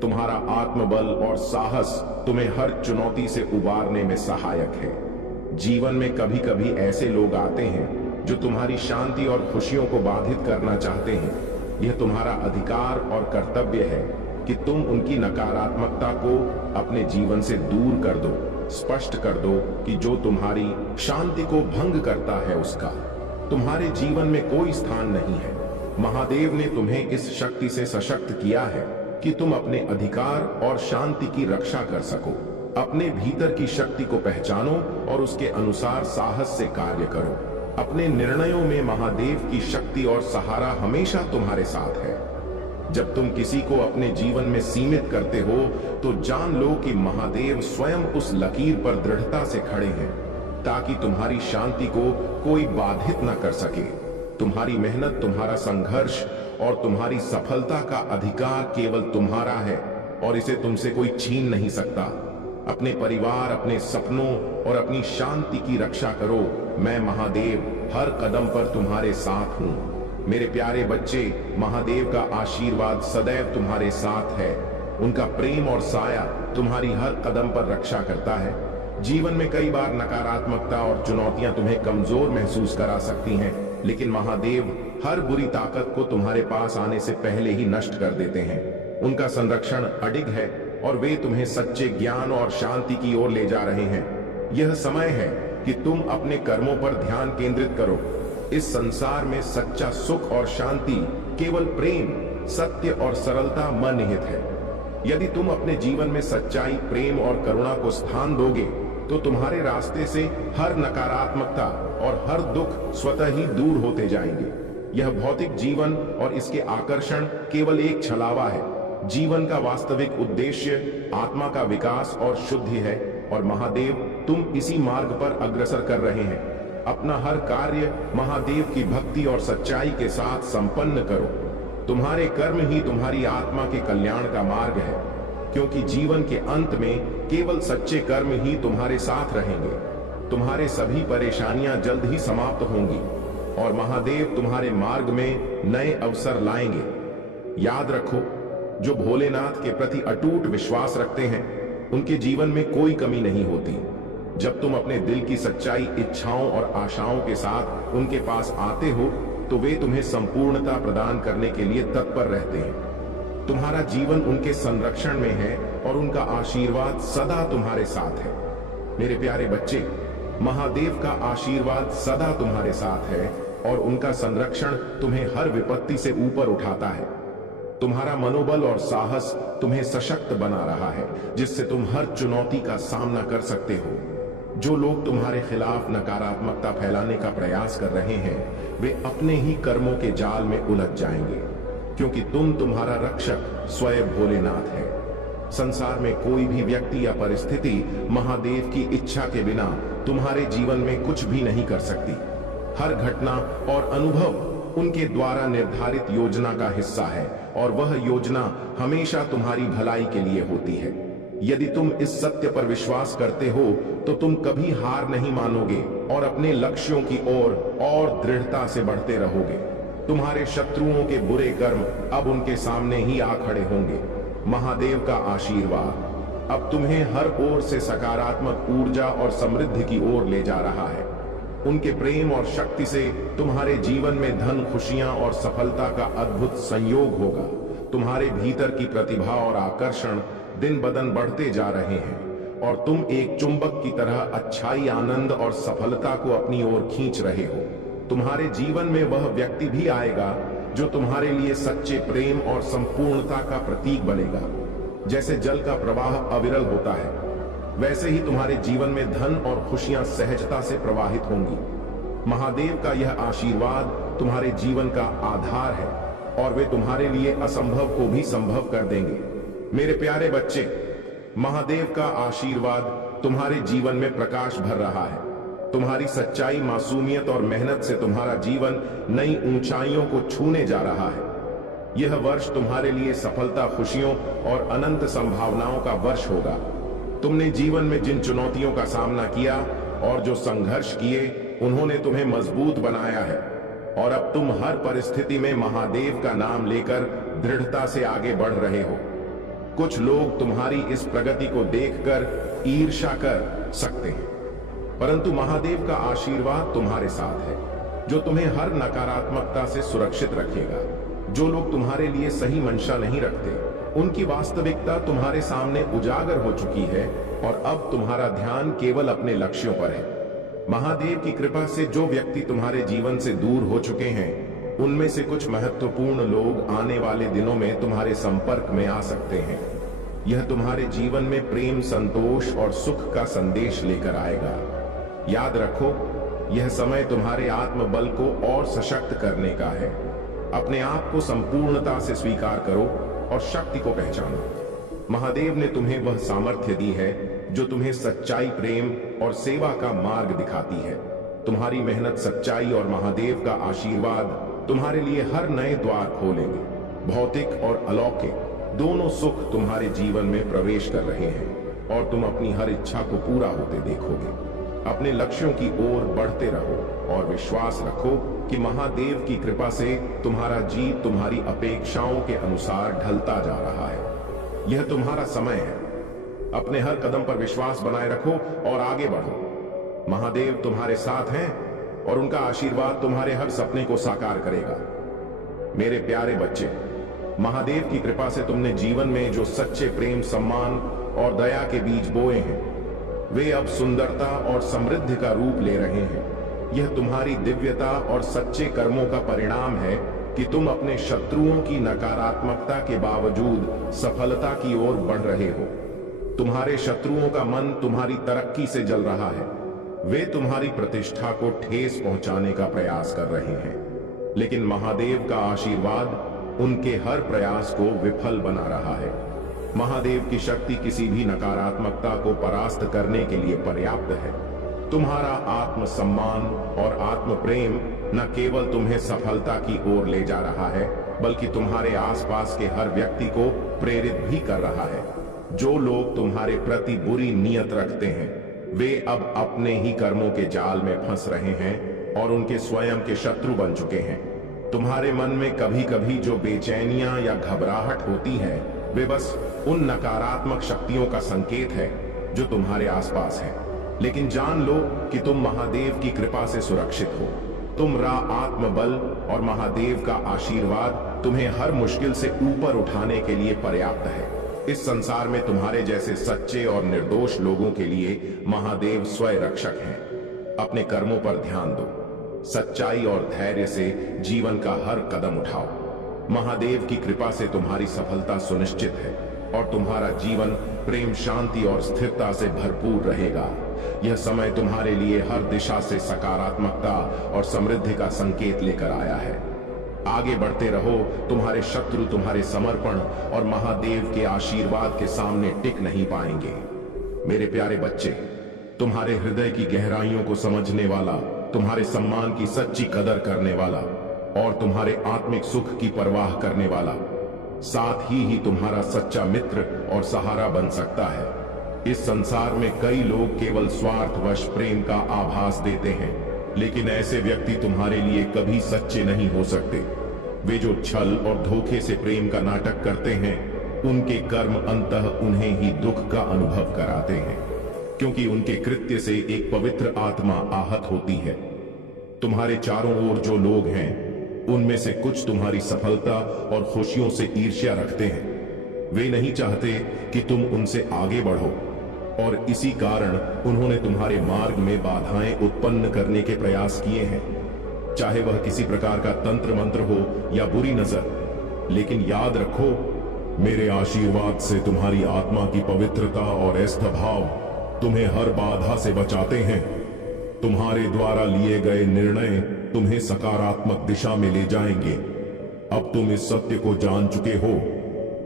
तुम्हारा आत्मबल और साहस तुम्हें हर चुनौती से उबारने में सहायक है। जीवन में कभी कभी ऐसे लोग आते हैं जो तुम्हारी शांति और खुशियों को बाधित करना चाहते हैं। यह तुम्हारा अधिकार और कर्तव्य है कि तुम उनकी नकारात्मकता को अपने जीवन से दूर कर दो। स्पष्ट कर दो कि जो तुम्हारी शांति को भंग करता है उसका तुम्हारे जीवन में कोई स्थान नहीं है। महादेव ने तुम्हें इस शक्ति से सशक्त किया है कि तुम अपने अधिकार और शांति की रक्षा कर सको। अपने भीतर की शक्ति को पहचानो और उसके अनुसार साहस से कार्य करो। अपने निर्णयों में महादेव की शक्ति और सहारा हमेशा तुम्हारे साथ है। जब तुम किसी को अपने जीवन में सीमित करते हो तो जान लो कि महादेव स्वयं उस लकीर पर दृढ़ता से खड़े हैं ताकि तुम्हारी शांति को कोई बाधित न कर सके। तुम्हारी मेहनत, तुम्हारा संघर्ष और तुम्हारी सफलता का अधिकार केवल तुम्हारा है और इसे तुमसे कोई छीन नहीं सकता। अपने परिवार, अपने सपनों और अपनी शांति की रक्षा करो। मैं महादेव हर कदम पर तुम्हारे साथ हूं। मेरे प्यारे बच्चे, महादेव का आशीर्वाद सदैव तुम्हारे साथ है। उनका प्रेम और साया तुम्हारी हर कदम पर रक्षा करता है। जीवन में कई बार नकारात्मकता और चुनौतियां तुम्हें कमजोर महसूस करा सकती हैं, लेकिन महादेव हर बुरी ताकत को तुम्हारे पास आने से पहले ही नष्ट कर देते हैं। उनका संरक्षण अडिग है और वे तुम्हें सच्चे ज्ञान और शांति की ओर ले जा रहे हैं। यह समय है कि तुम अपने कर्मों पर ध्यान केंद्रित करो। इस संसार में सच्चा सुख और शांति केवल प्रेम, सत्य और सरलता में निहित है। यदि तुम अपने जीवन में सच्चाई, प्रेम और करुणा को स्थान दोगे तो तुम्हारे रास्ते से हर नकारात्मकता और हर दुख स्वतः ही दूर होते जाएंगे। यह भौतिक जीवन और इसके आकर्षण केवल एक छलावा है। जीवन का वास्तविक उद्देश्य आत्मा का विकास और शुद्धि है और महादेव तुम इसी मार्ग पर अग्रसर कर रहे हैं। अपना हर कार्य महादेव की भक्ति और सच्चाई के साथ संपन्न करो। तुम्हारे कर्म ही तुम्हारी आत्मा के कल्याण का मार्ग है, क्योंकि जीवन के अंत में केवल सच्चे कर्म ही तुम्हारे साथ रहेंगे। तुम्हारे सभी परेशानियां जल्द ही समाप्त होंगी और महादेव तुम्हारे मार्ग में नए अवसर लाएंगे। याद रखो, जो भोलेनाथ के प्रति अटूट विश्वास रखते हैं उनके जीवन में कोई कमी नहीं होती। जब तुम अपने दिल की सच्चाई, इच्छाओं और आशाओं के साथ उनके पास आते हो तो वे तुम्हें संपूर्णता प्रदान करने के लिए तत्पर रहते हैं। तुम्हारा जीवन उनके संरक्षण में है और उनका आशीर्वाद सदा तुम्हारे साथ है। मेरे प्यारे बच्चे, महादेव का आशीर्वाद सदा तुम्हारे साथ है और उनका संरक्षण तुम्हें हर विपत्ति से ऊपर उठाता है। तुम्हारा मनोबल और साहस तुम्हें सशक्त बना रहा है, जिससे तुम हर चुनौती का सामना कर सकते हो। जो लोग तुम्हारे खिलाफ नकारात्मकता फैलाने का प्रयास कर रहे हैं वे अपने ही कर्मों के जाल में उलझ जाएंगे, क्योंकि तुम्हारा रक्षक स्वयं भोलेनाथ है। संसार में कोई भी व्यक्ति या परिस्थिति महादेव की इच्छा के बिना तुम्हारे जीवन में कुछ भी नहीं कर सकती। हर घटना और अनुभव उनके द्वारा निर्धारित योजना का हिस्सा है और वह योजना हमेशा तुम्हारी भलाई के लिए होती है। यदि तुम इस सत्य पर विश्वास करते हो तो तुम कभी हार नहीं मानोगे और अपने लक्ष्यों की ओर और दृढ़ता से बढ़ते रहोगे। तुम्हारे शत्रुओं के बुरे कर्म अब उनके सामने ही आ खड़े होंगे। महादेव का आशीर्वाद अब तुम्हें हर ओर से सकारात्मक ऊर्जा और समृद्धि की ओर ले जा रहा है। उनके प्रेम और शक्ति से तुम्हारे जीवन में धन, खुशियां और सफलता का अद्भुत संयोग होगा। तुम्हारे भीतर की प्रतिभा और आकर्षण दिन बदन बढ़ते जा रहे हैं और तुम एक चुंबक की तरह अच्छाई, आनंद और सफलता को अपनी ओर खींच रहे हो। तुम्हारे जीवन में वह व्यक्ति भी आएगा जो तुम्हारे लिए सच्चे प्रेम और संपूर्णता का प्रतीक बनेगा। जैसे जल का प्रवाह अविरल होता है, वैसे ही तुम्हारे जीवन में धन और खुशियां सहजता से प्रवाहित होंगी। महादेव का यह आशीर्वाद तुम्हारे जीवन का आधार है और वे तुम्हारे लिए असंभव को भी संभव कर देंगे। मेरे प्यारे बच्चे, महादेव का आशीर्वाद तुम्हारे जीवन में प्रकाश भर रहा है। तुम्हारी सच्चाई, मासूमियत और मेहनत से तुम्हारा जीवन नई ऊंचाइयों को छूने जा रहा है। यह वर्ष तुम्हारे लिए सफलता, खुशियों और अनंत संभावनाओं का वर्ष होगा। तुमने जीवन में जिन चुनौतियों का सामना किया और जो संघर्ष किए, उन्होंने तुम्हें मजबूत बनाया है और अब तुम हर परिस्थिति में महादेव का नाम लेकर दृढ़ता से आगे बढ़ रहे हो। कुछ लोग तुम्हारी इस प्रगति को देखकर ईर्ष्या कर सकते हैं, परंतु महादेव का आशीर्वाद तुम्हारे साथ है, जो तुम्हें हर नकारात्मकता से सुरक्षित रखेगा। जो लोग तुम्हारे लिए सही मंशा नहीं रखते, उनकी वास्तविकता तुम्हारे सामने उजागर हो चुकी है और अब तुम्हारा ध्यान केवल अपने लक्ष्यों पर है। महादेव की कृपा से जो व्यक्ति तुम्हारे जीवन से दूर हो चुके हैं, उनमें से कुछ महत्वपूर्ण लोग आने वाले दिनों में तुम्हारे संपर्क में आ सकते हैं। यह तुम्हारे जीवन में प्रेम, संतोष और सुख का संदेश लेकर आएगा। याद रखो, यह समय तुम्हारे आत्मबल को और सशक्त करने का है। अपने आप को संपूर्णता से स्वीकार करो और शक्ति को पहचानो। महादेव ने तुम्हें वह सामर्थ्य दी है जो तुम्हें सच्चाई, प्रेम और सेवा का मार्ग दिखाती है। तुम्हारी मेहनत, सच्चाई और महादेव का आशीर्वाद तुम्हारे लिए हर नए द्वार खोलेंगे। भौतिक और अलौकिक दोनों सुख तुम्हारे जीवन में प्रवेश कर रहे हैं और तुम अपनी हर इच्छा को पूरा होते देखोगे। अपने लक्ष्यों की ओर बढ़ते रहो और विश्वास रखो कि महादेव की कृपा से तुम्हारा जीवन तुम्हारी अपेक्षाओं के अनुसार ढलता जा रहा है। यह तुम्हारा समय है। अपने हर कदम पर विश्वास बनाए रखो और आगे बढ़ो। महादेव तुम्हारे साथ हैं और उनका आशीर्वाद तुम्हारे हर सपने को साकार करेगा। मेरे प्यारे बच्चे, महादेव की कृपा से तुमने जीवन में जो सच्चे प्रेम, सम्मान और दया के बीज बोए हैं, वे अब सुंदरता और समृद्धि का रूप ले रहे हैं। यह तुम्हारी दिव्यता और सच्चे कर्मों का परिणाम है कि तुम अपने शत्रुओं की नकारात्मकता के बावजूद सफलता की ओर बढ़ रहे हो। तुम्हारे शत्रुओं का मन तुम्हारी तरक्की से जल रहा है। वे तुम्हारी प्रतिष्ठा को ठेस पहुंचाने का प्रयास कर रहे हैं, लेकिन महादेव का आशीर्वाद उनके हर प्रयास को विफल बना रहा है। महादेव की शक्ति किसी भी नकारात्मकता को परास्त करने के लिए पर्याप्त है। तुम्हारा आत्मसम्मान और आत्म प्रेम न केवल तुम्हें सफलता की ओर ले जा रहा है, बल्कि तुम्हारे आसपास के हर व्यक्ति को प्रेरित भी कर रहा है। जो लोग तुम्हारे प्रति बुरी नीयत रखते हैं, वे अब अपने ही कर्मों के जाल में फंस रहे हैं और उनके स्वयं के शत्रु बन चुके हैं। तुम्हारे मन में कभी कभी जो बेचैनियां या घबराहट होती है, वे बस उन नकारात्मक शक्तियों का संकेत है जो तुम्हारे आसपास है। लेकिन जान लो कि तुम महादेव की कृपा से सुरक्षित हो। तुम आत्मबल और महादेव का आशीर्वाद तुम्हें हर मुश्किल से ऊपर उठाने के लिए पर्याप्त है। इस संसार में तुम्हारे जैसे सच्चे और निर्दोष लोगों के लिए महादेव स्वयं रक्षक हैं। अपने कर्मों पर ध्यान दो, सच्चाई और धैर्य से जीवन का हर कदम उठाओ। महादेव की कृपा से तुम्हारी सफलता सुनिश्चित है और तुम्हारा जीवन प्रेम, शांति और स्थिरता से भरपूर रहेगा। यह समय तुम्हारे लिए हर दिशा से सकारात्मकता और समृद्धि का संकेत लेकर आया है। आगे बढ़ते रहो। तुम्हारे शत्रु तुम्हारे समर्पण और महादेव के आशीर्वाद के सामने टिक नहीं पाएंगे। मेरे प्यारे बच्चे, तुम्हारे हृदय की गहराइयों को समझने वाला, तुम्हारे सम्मान की सच्ची कदर करने वाला और तुम्हारे आत्मिक सुख की परवाह करने वाला साथ ही तुम्हारा सच्चा मित्र और सहारा बन सकता है। इस संसार में कई लोग केवल स्वार्थवश प्रेम का आभास देते हैं, लेकिन ऐसे व्यक्ति तुम्हारे लिए कभी सच्चे नहीं हो सकते। वे जो छल और धोखे से प्रेम का नाटक करते हैं, उनके कर्म अंततः उन्हें ही दुख का अनुभव कराते हैं, क्योंकि उनके कृत्य से एक पवित्र आत्मा आहत होती है। तुम्हारे चारों ओर जो लोग हैं, उनमें से कुछ तुम्हारी सफलता और खुशियों से ईर्ष्या रखते हैं। वे नहीं चाहते कि तुम उनसे आगे बढ़ो और इसी कारण उन्होंने तुम्हारे मार्ग में बाधाएं उत्पन्न करने के प्रयास किए हैं, चाहे वह किसी प्रकार का तंत्र मंत्र हो या बुरी नजर। लेकिन याद रखो, मेरे आशीर्वाद से तुम्हारी आत्मा की पवित्रता और स्थ भाव तुम्हें हर बाधा से बचाते हैं। तुम्हारे द्वारा लिए गए निर्णय तुम्हें सकारात्मक दिशा में ले जाएंगे। अब तुम इस सत्य को जान चुके हो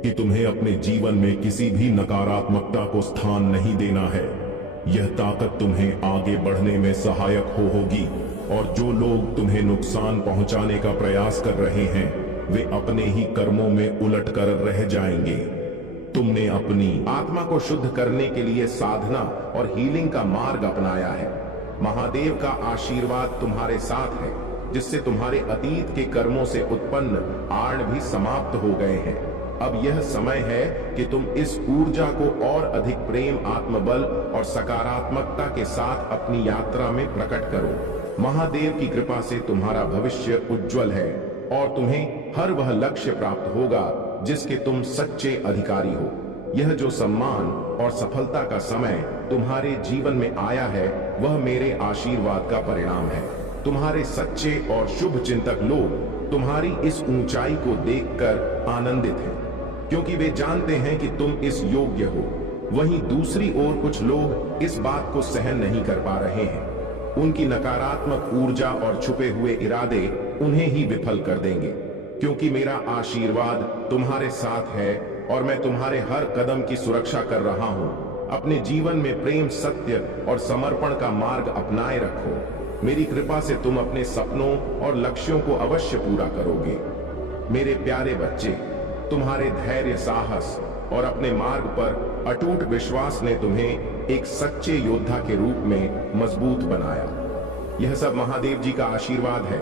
कि तुम्हें अपने जीवन में किसी भी नकारात्मकता को स्थान नहीं देना है। यह ताकत तुम्हें आगे बढ़ने में सहायक होगी और जो लोग तुम्हें नुकसान पहुंचाने का प्रयास कर रहे हैं, वे अपने ही कर्मों में उलट कर रह जाएंगे। तुमने अपनी आत्मा को शुद्ध करने के लिए साधना और हीलिंग का मार्ग अपनाया है। महादेव का आशीर्वाद तुम्हारे साथ है, जिससे तुम्हारे अतीत के कर्मों से उत्पन्न आड़ भी समाप्त हो गए हैं। अब यह समय है कि तुम इस ऊर्जा को और अधिक प्रेम, आत्मबल और सकारात्मकता के साथ अपनी यात्रा में प्रकट करो। महादेव की कृपा से तुम्हारा भविष्य उज्जवल है और तुम्हें हर वह लक्ष्य प्राप्त होगा जिसके तुम सच्चे अधिकारी हो। यह जो सम्मान और सफलता का समय तुम्हारे जीवन में आया है, वह मेरे आशीर्वाद का परिणाम है। तुम्हारे सच्चे और शुभ चिंतक लोग तुम्हारी इस ऊंचाई को देखकर आनंदित हैं, क्योंकि वे जानते हैं कि तुम इस योग्य हो। वहीं दूसरी ओर कुछ लोग इस बात को सहन नहीं कर पा रहे हैं। उनकी नकारात्मक ऊर्जा और छुपे हुए इरादे उन्हें ही विफल कर देंगे, क्योंकि मेरा आशीर्वाद तुम्हारे साथ है और मैं तुम्हारे हर कदम की सुरक्षा कर रहा हूं। अपने जीवन में प्रेम, सत्य और समर्पण का मार्ग अपनाए रखो। मेरी कृपा से तुम अपने सपनों और लक्ष्यों को अवश्य पूरा करोगे। मेरे प्यारे बच्चे, तुम्हारे धैर्य, साहस और अपने मार्ग पर अटूट विश्वास ने तुम्हें एक सच्चे योद्धा के रूप में मजबूत बनाया। यह सब महादेव जी का आशीर्वाद है,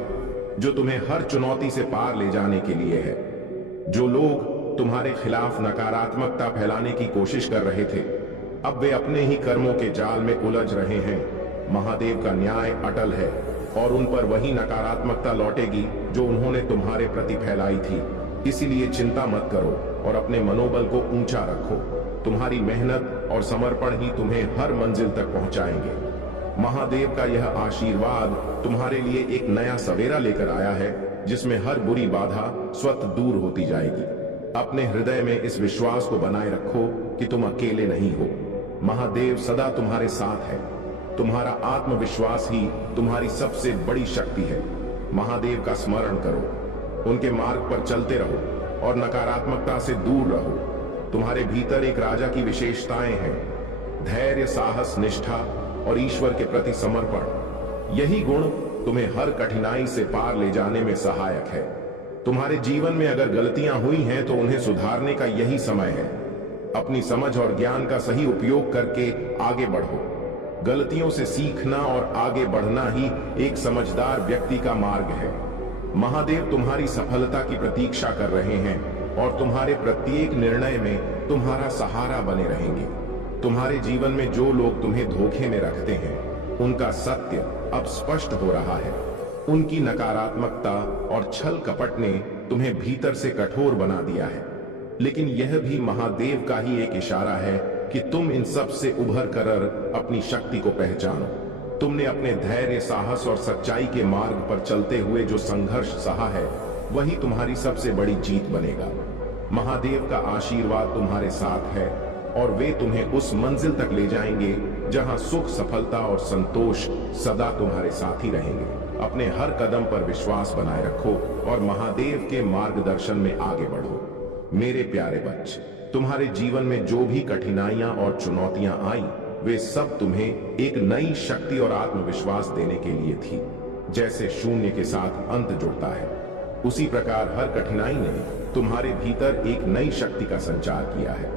जो तुम्हें हर चुनौती से पार ले जाने के लिए है। जो लोग तुम्हारे खिलाफ नकारात्मकता फैलाने की कोशिश कर रहे थे, अब वे अपने ही कर्मों के जाल में उलझ रहे हैं। महादेव का न्याय अटल है और उन पर वही नकारात्मकता लौटेगी जो उन्होंने तुम्हारे प्रति फैलाई थी। इसीलिए चिंता मत करो और अपने मनोबल को ऊंचा रखो। तुम्हारी मेहनत और समर्पण ही तुम्हें हर मंजिल तक पहुंचाएंगे। महादेव का यह आशीर्वाद तुम्हारे लिए एक नया सवेरा लेकर आया है, जिसमें हर बुरी बाधा स्वतः दूर होती जाएगी। अपने हृदय में इस विश्वास को बनाए रखो कि तुम अकेले नहीं हो। महादेव सदा तुम्हारे साथ है। तुम्हारा आत्मविश्वास ही तुम्हारी सबसे बड़ी शक्ति है। महादेव का स्मरण करो, उनके मार्ग पर चलते रहो और नकारात्मकता से दूर रहो। तुम्हारे भीतर एक राजा की विशेषताएं हैं: धैर्य, साहस, निष्ठा और ईश्वर के प्रति समर्पण। यही गुण तुम्हें हर कठिनाई से पार ले जाने में सहायक है। तुम्हारे जीवन में अगर गलतियां हुई हैं तो उन्हें सुधारने का यही समय है। अपनी समझ और ज्ञान का सही उपयोग करके आगे बढ़ो। गलतियों से सीखना और आगे बढ़ना ही एक समझदार व्यक्ति का मार्ग है। महादेव तुम्हारी सफलता की प्रतीक्षा कर रहे हैं और तुम्हारे प्रत्येक निर्णय में तुम्हारा सहारा बने रहेंगे। तुम्हारे जीवन में जो लोग तुम्हें धोखे में रखते हैं, उनका सत्य अब स्पष्ट हो रहा है। उनकी नकारात्मकता और छल कपट ने तुम्हें भीतर से कठोर बना दिया है, लेकिन यह भी महादेव का ही एक इशारा है कि तुम इन सब से उभर कर अपनी शक्ति को पहचानो। तुमने अपने धैर्य, साहस और सच्चाई के मार्ग पर चलते हुए जो संघर्ष सहा है, वही तुम्हारी सबसे बड़ी जीत बनेगा। महादेव का आशीर्वाद तुम्हारे साथ है और वे तुम्हें उस मंजिल तक ले जाएंगे जहां सुख, सफलता और संतोष सदा तुम्हारे साथ ही रहेंगे। अपने हर कदम पर विश्वास बनाए रखो और महादेव के मार्गदर्शन में आगे बढ़ो। मेरे प्यारे बच्चे, तुम्हारे जीवन में जो भी कठिनाइयां और चुनौतियां आई, वे सब तुम्हें एक नई शक्ति और आत्मविश्वास देने के लिए थी। जैसे शून्य के साथ अंत जुड़ता है, उसी प्रकार हर कठिनाई ने तुम्हारे भीतर एक नई शक्ति का संचार किया है।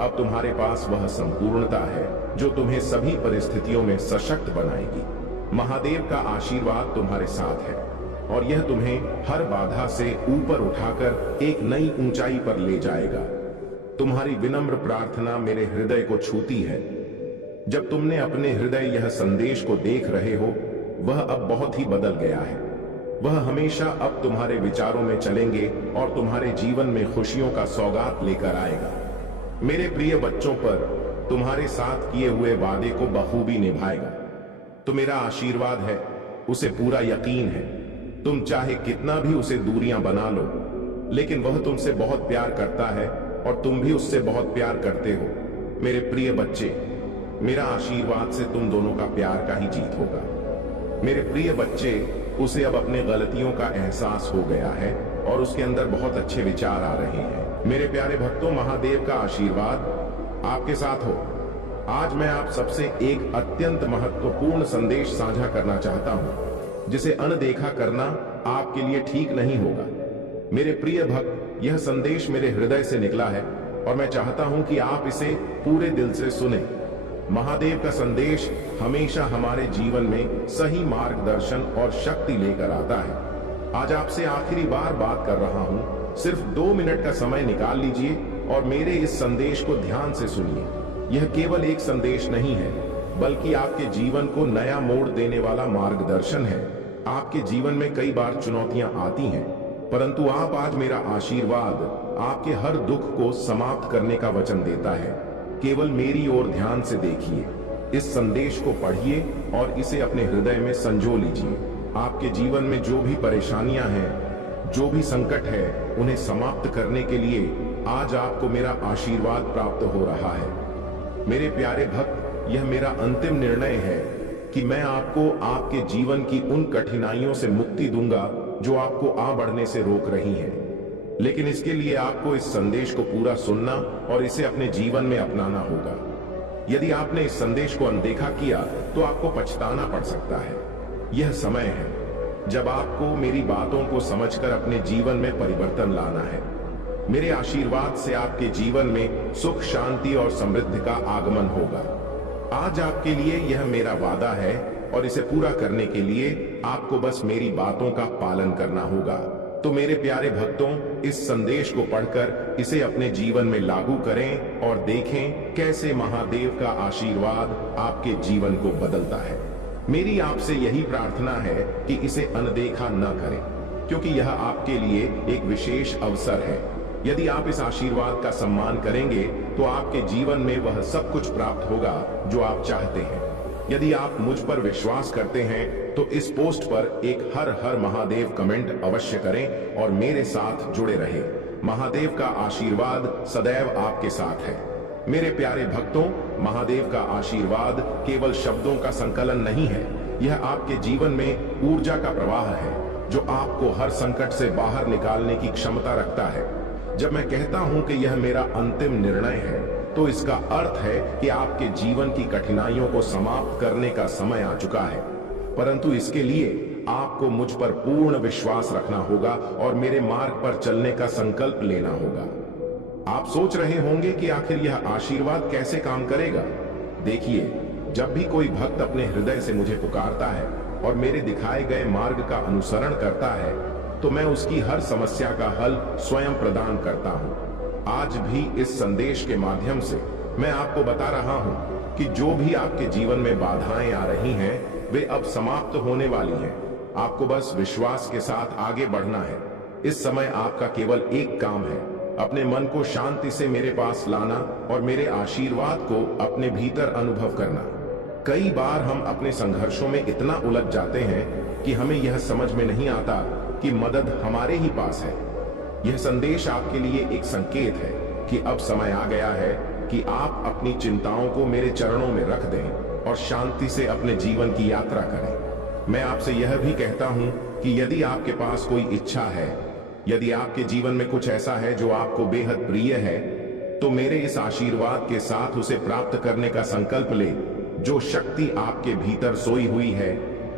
अब तुम्हारे पास वह संपूर्णता है जो तुम्हें सभी परिस्थितियों में सशक्त बनाएगी। महादेव का आशीर्वाद तुम्हारे साथ है और यह तुम्हें हर बाधा से ऊपर उठाकर एक नई ऊंचाई पर ले जाएगा। तुम्हारी विनम्र प्रार्थना मेरे हृदय को छूती है। जब तुमने अपने हृदय यह संदेश को देख रहे हो, वह अब बहुत ही बदल गया है। वह हमेशा अब तुम्हारे विचारों में चलेंगे और तुम्हारे जीवन में खुशियों का सौगात लेकर आएगा। मेरे प्रिय बच्चों पर तुम्हारे साथ किए हुए वादे को बखूबी निभाएगा। तो मेरा आशीर्वाद है, उसे पूरा यकीन है। तुम चाहे कितना भी उसे दूरियां बना लो, लेकिन वह तुमसे बहुत प्यार करता है और तुम भी उससे बहुत प्यार करते हो। मेरे प्रिय बच्चे, मेरा आशीर्वाद से तुम दोनों का प्यार का ही जीत होगा। मेरे प्रिय बच्चे, उसे अब अपने गलतियों का एहसास हो गया है और उसके अंदर बहुत अच्छे विचार आ रहे हैं। मेरे प्यारे भक्तों, महादेव का आशीर्वाद आपके साथ हो। आज मैं आप सबसे एक अत्यंत महत्वपूर्ण संदेश साझा करना चाहता हूं, जिसे अनदेखा करना आपके लिए ठीक नहीं होगा। मेरे प्रिय भक्त, यह संदेश मेरे हृदय से निकला है और मैं चाहता हूं कि आप इसे पूरे दिल से सुने। महादेव का संदेश हमेशा हमारे जीवन में सही मार्गदर्शन और शक्ति लेकर आता है। आज आपसे आखिरी बार बात कर रहा हूं। सिर्फ 2 मिनट का समय निकाल लीजिए और मेरे इस संदेश को ध्यान से सुनिए। यह केवल एक संदेश नहीं है, बल्कि आपके जीवन को नया मोड़ देने वाला मार्गदर्शन है। आपके जीवन में कई बार चुनौतियां आती हैं, परंतु आप आज मेरा आशीर्वाद आपके हर दुख को समाप्त करने का वचन देता है। केवल मेरी ओर ध्यान से देखिए, इस संदेश को पढ़िए और इसे अपने हृदय में संजो लीजिए। आपके जीवन में जो भी परेशानियां हैं, जो भी संकट है, उन्हें समाप्त करने के लिए आज आपको मेरा आशीर्वाद प्राप्त हो रहा है। मेरे प्यारे भक्त, यह मेरा अंतिम निर्णय है कि मैं आपको आपके जीवन की उन कठिनाइयों से मुक्ति दूंगा जो आपको आ बढ़ने से रोक रही हैं। लेकिन इसके लिए आपको इस संदेश को पूरा सुनना और इसे अपने जीवन में अपनाना होगा। यदि आपने इस संदेश को अनदेखा किया तो आपको पछताना पड़ सकता है। यह समय है जब आपको मेरी बातों को समझकर अपने जीवन में परिवर्तन लाना है। मेरे आशीर्वाद से आपके जीवन में सुख, शांति और समृद्धि का आगमन होगा। आज आपके लिए यह मेरा वादा है और इसे पूरा करने के लिए आपको बस मेरी बातों का पालन करना होगा। तो मेरे प्यारे भक्तों, इस संदेश को पढ़कर इसे अपने जीवन में लागू करें और देखें कैसे महादेव का आशीर्वाद आपके जीवन को बदलता है। मेरी आपसे यही प्रार्थना है कि इसे अनदेखा न करें, क्योंकि यह आपके लिए एक विशेष अवसर है। यदि आप इस आशीर्वाद का सम्मान करेंगे तो आपके जीवन में वह सब कुछ प्राप्त होगा जो आप चाहते हैं। यदि आप मुझ पर विश्वास करते हैं तो इस पोस्ट पर एक हर हर महादेव कमेंट अवश्य करें और मेरे साथ जुड़े रहें। महादेव का आशीर्वाद सदैव आपके साथ है। मेरे प्यारे भक्तों, महादेव का आशीर्वाद केवल शब्दों का संकलन नहीं है, यह आपके जीवन में ऊर्जा का प्रवाह है जो आपको हर संकट से बाहर निकालने की क्षमता रखता है। जब मैं कहता हूं कि यह मेरा अंतिम निर्णय है, तो इसका अर्थ है कि आपके जीवन की कठिनाइयों को समाप्त करने का समय आ चुका है। परंतु इसके लिए आपको मुझ पर पूर्ण विश्वास रखना होगा और मेरे मार्ग पर चलने का संकल्प लेना होगा। आप सोच रहे होंगे कि आखिर यह आशीर्वाद कैसे काम करेगा। देखिए, जब भी कोई भक्त अपने हृदय से मुझे पुकारता है और मेरे दिखाए गए मार्ग का अनुसरण करता है तो मैं उसकी हर समस्या का हल स्वयं प्रदान करता हूँ। आज भी इस संदेश के माध्यम से मैं आपको बता रहा हूँ कि जो भी आपके जीवन में बाधाएं आ रही हैं वे अब समाप्त होने वाली हैं। आपको बस विश्वास के साथ आगे बढ़ना है। इस समय आपका केवल एक काम है, अपने मन को शांति से मेरे पास लाना और मेरे आशीर्वाद को अपने भीतर अनुभव करना। कई बार हम अपने संघर्षों में इतना उलझ जाते हैं कि हमें यह समझ में नहीं आता कि मदद हमारे ही पास है। यह संदेश आपके लिए एक संकेत है कि अब समय आ गया है कि आप अपनी चिंताओं को मेरे चरणों में रख दें और शांति से अपने जीवन की यात्रा करें। मैं आपसे यह भी कहता हूं कि यदि आपके पास कोई इच्छा है, यदि आपके जीवन में कुछ ऐसा है जो आपको बेहद प्रिय है, तो मेरे इस आशीर्वाद के साथ उसे प्राप्त करने का संकल्प ले। जो शक्ति आपके भीतर सोई हुई है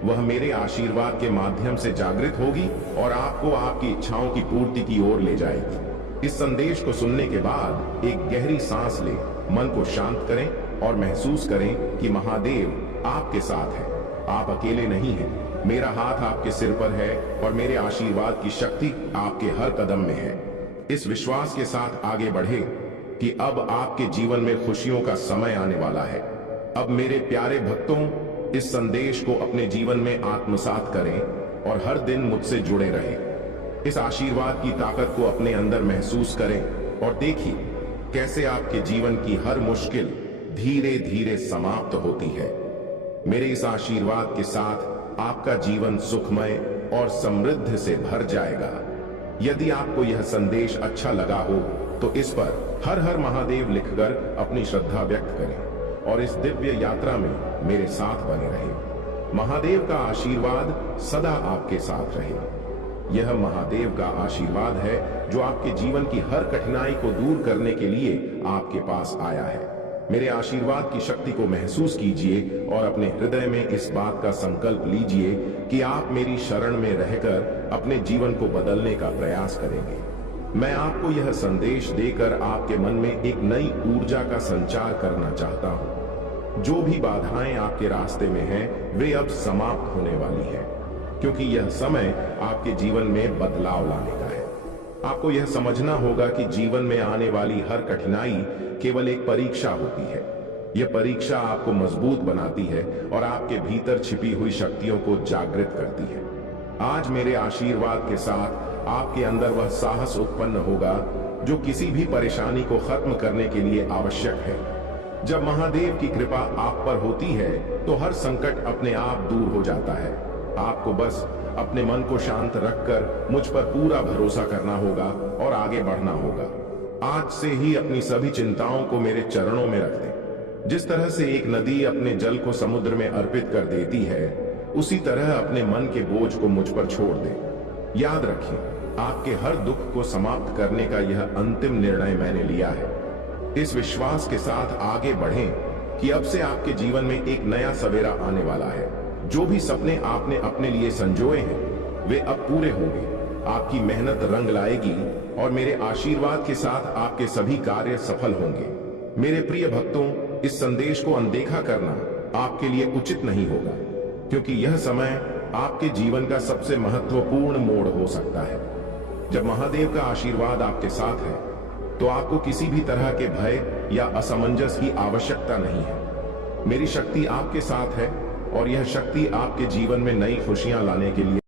वह मेरे आशीर्वाद के माध्यम से जागृत होगी और आपको आपकी इच्छाओं की पूर्ति की ओर ले जाएगी। इस संदेश को सुनने के बाद एक गहरी सांस लें, मन को शांत करें और महसूस करें कि महादेव आपके साथ है। आप अकेले नहीं हैं। मेरा हाथ आपके सिर पर है और मेरे आशीर्वाद की शक्ति आपके हर कदम में है। इस विश्वास के साथ आगे बढ़े कि अब आपके जीवन में खुशियों का समय आने वाला है। अब मेरे प्यारे भक्तों, इस संदेश को अपने जीवन में आत्मसात करें और हर दिन मुझसे जुड़े रहें। इस आशीर्वाद की ताकत को अपने अंदर महसूस करें और देखिए कैसे आपके जीवन की हर मुश्किल धीरे धीरे समाप्त होती है। मेरे इस आशीर्वाद के साथ आपका जीवन सुखमय और समृद्ध से भर जाएगा। यदि आपको यह संदेश अच्छा लगा हो तो इस पर हर हर महादेव लिखकर अपनी श्रद्धा व्यक्त करें और इस दिव्य यात्रा में मेरे साथ बने रहें। महादेव का आशीर्वाद सदा आपके साथ रहे। यह महादेव का आशीर्वाद है जो आपके जीवन की हर कठिनाई को दूर करने के लिए आपके पास आया है। मेरे आशीर्वाद की शक्ति को महसूस कीजिए और अपने हृदय में इस बात का संकल्प लीजिए कि आप मेरी शरण में रहकर अपने जीवन को बदलने का प्रयास करेंगे। मैं आपको यह संदेश देकर आपके मन में एक नई ऊर्जा का संचार करना चाहता हूं। जो भी बाधाएं आपके रास्ते में हैं, वे अब समाप्त होने वाली हैं, क्योंकि यह समय आपके जीवन में बदलाव लाने का है। आपको यह समझना होगा कि जीवन में आने वाली हर कठिनाई केवल एक परीक्षा होती है। यह परीक्षा आपको मजबूत बनाती है और आपके भीतर छिपी हुई शक्तियों को जागृत करती है। आज मेरे आशीर्वाद के साथ आपके अंदर वह साहस उत्पन्न होगा जो किसी भी परेशानी को खत्म करने के लिए आवश्यक है। जब महादेव की कृपा आप पर होती है तो हर संकट अपने आप दूर हो जाता है। आपको बस अपने मन को शांत रखकर मुझ पर पूरा भरोसा करना होगा और आगे बढ़ना होगा। आज से ही अपनी सभी चिंताओं को मेरे चरणों में रख दें। जिस तरह से एक नदी अपने जल को समुद्र में अर्पित कर देती है, उसी तरह अपने मन के बोझ को मुझ पर छोड़ दें। याद रखिए, आपके हर दुख को समाप्त करने का यह अंतिम निर्णय मैंने लिया है। इस विश्वास के साथ आगे बढ़ें कि अब से आपके जीवन में एक नया सवेरा आने वाला है। जो भी सपने आपने अपने लिए संजोए हैं वे अब पूरे होंगे। आपकी मेहनत रंग लाएगी और मेरे आशीर्वाद के साथ आपके सभी कार्य सफल होंगे। मेरे प्रिय भक्तों, इस संदेश को अनदेखा करना आपके लिए उचित नहीं होगा, क्योंकि यह समय आपके जीवन का सबसे महत्वपूर्ण मोड़ हो सकता है। जब महादेव का आशीर्वाद आपके साथ है तो आपको किसी भी तरह के भय या असमंजस की आवश्यकता नहीं है। मेरी शक्ति आपके साथ है और यह शक्ति आपके जीवन में नई खुशियां लाने के लिए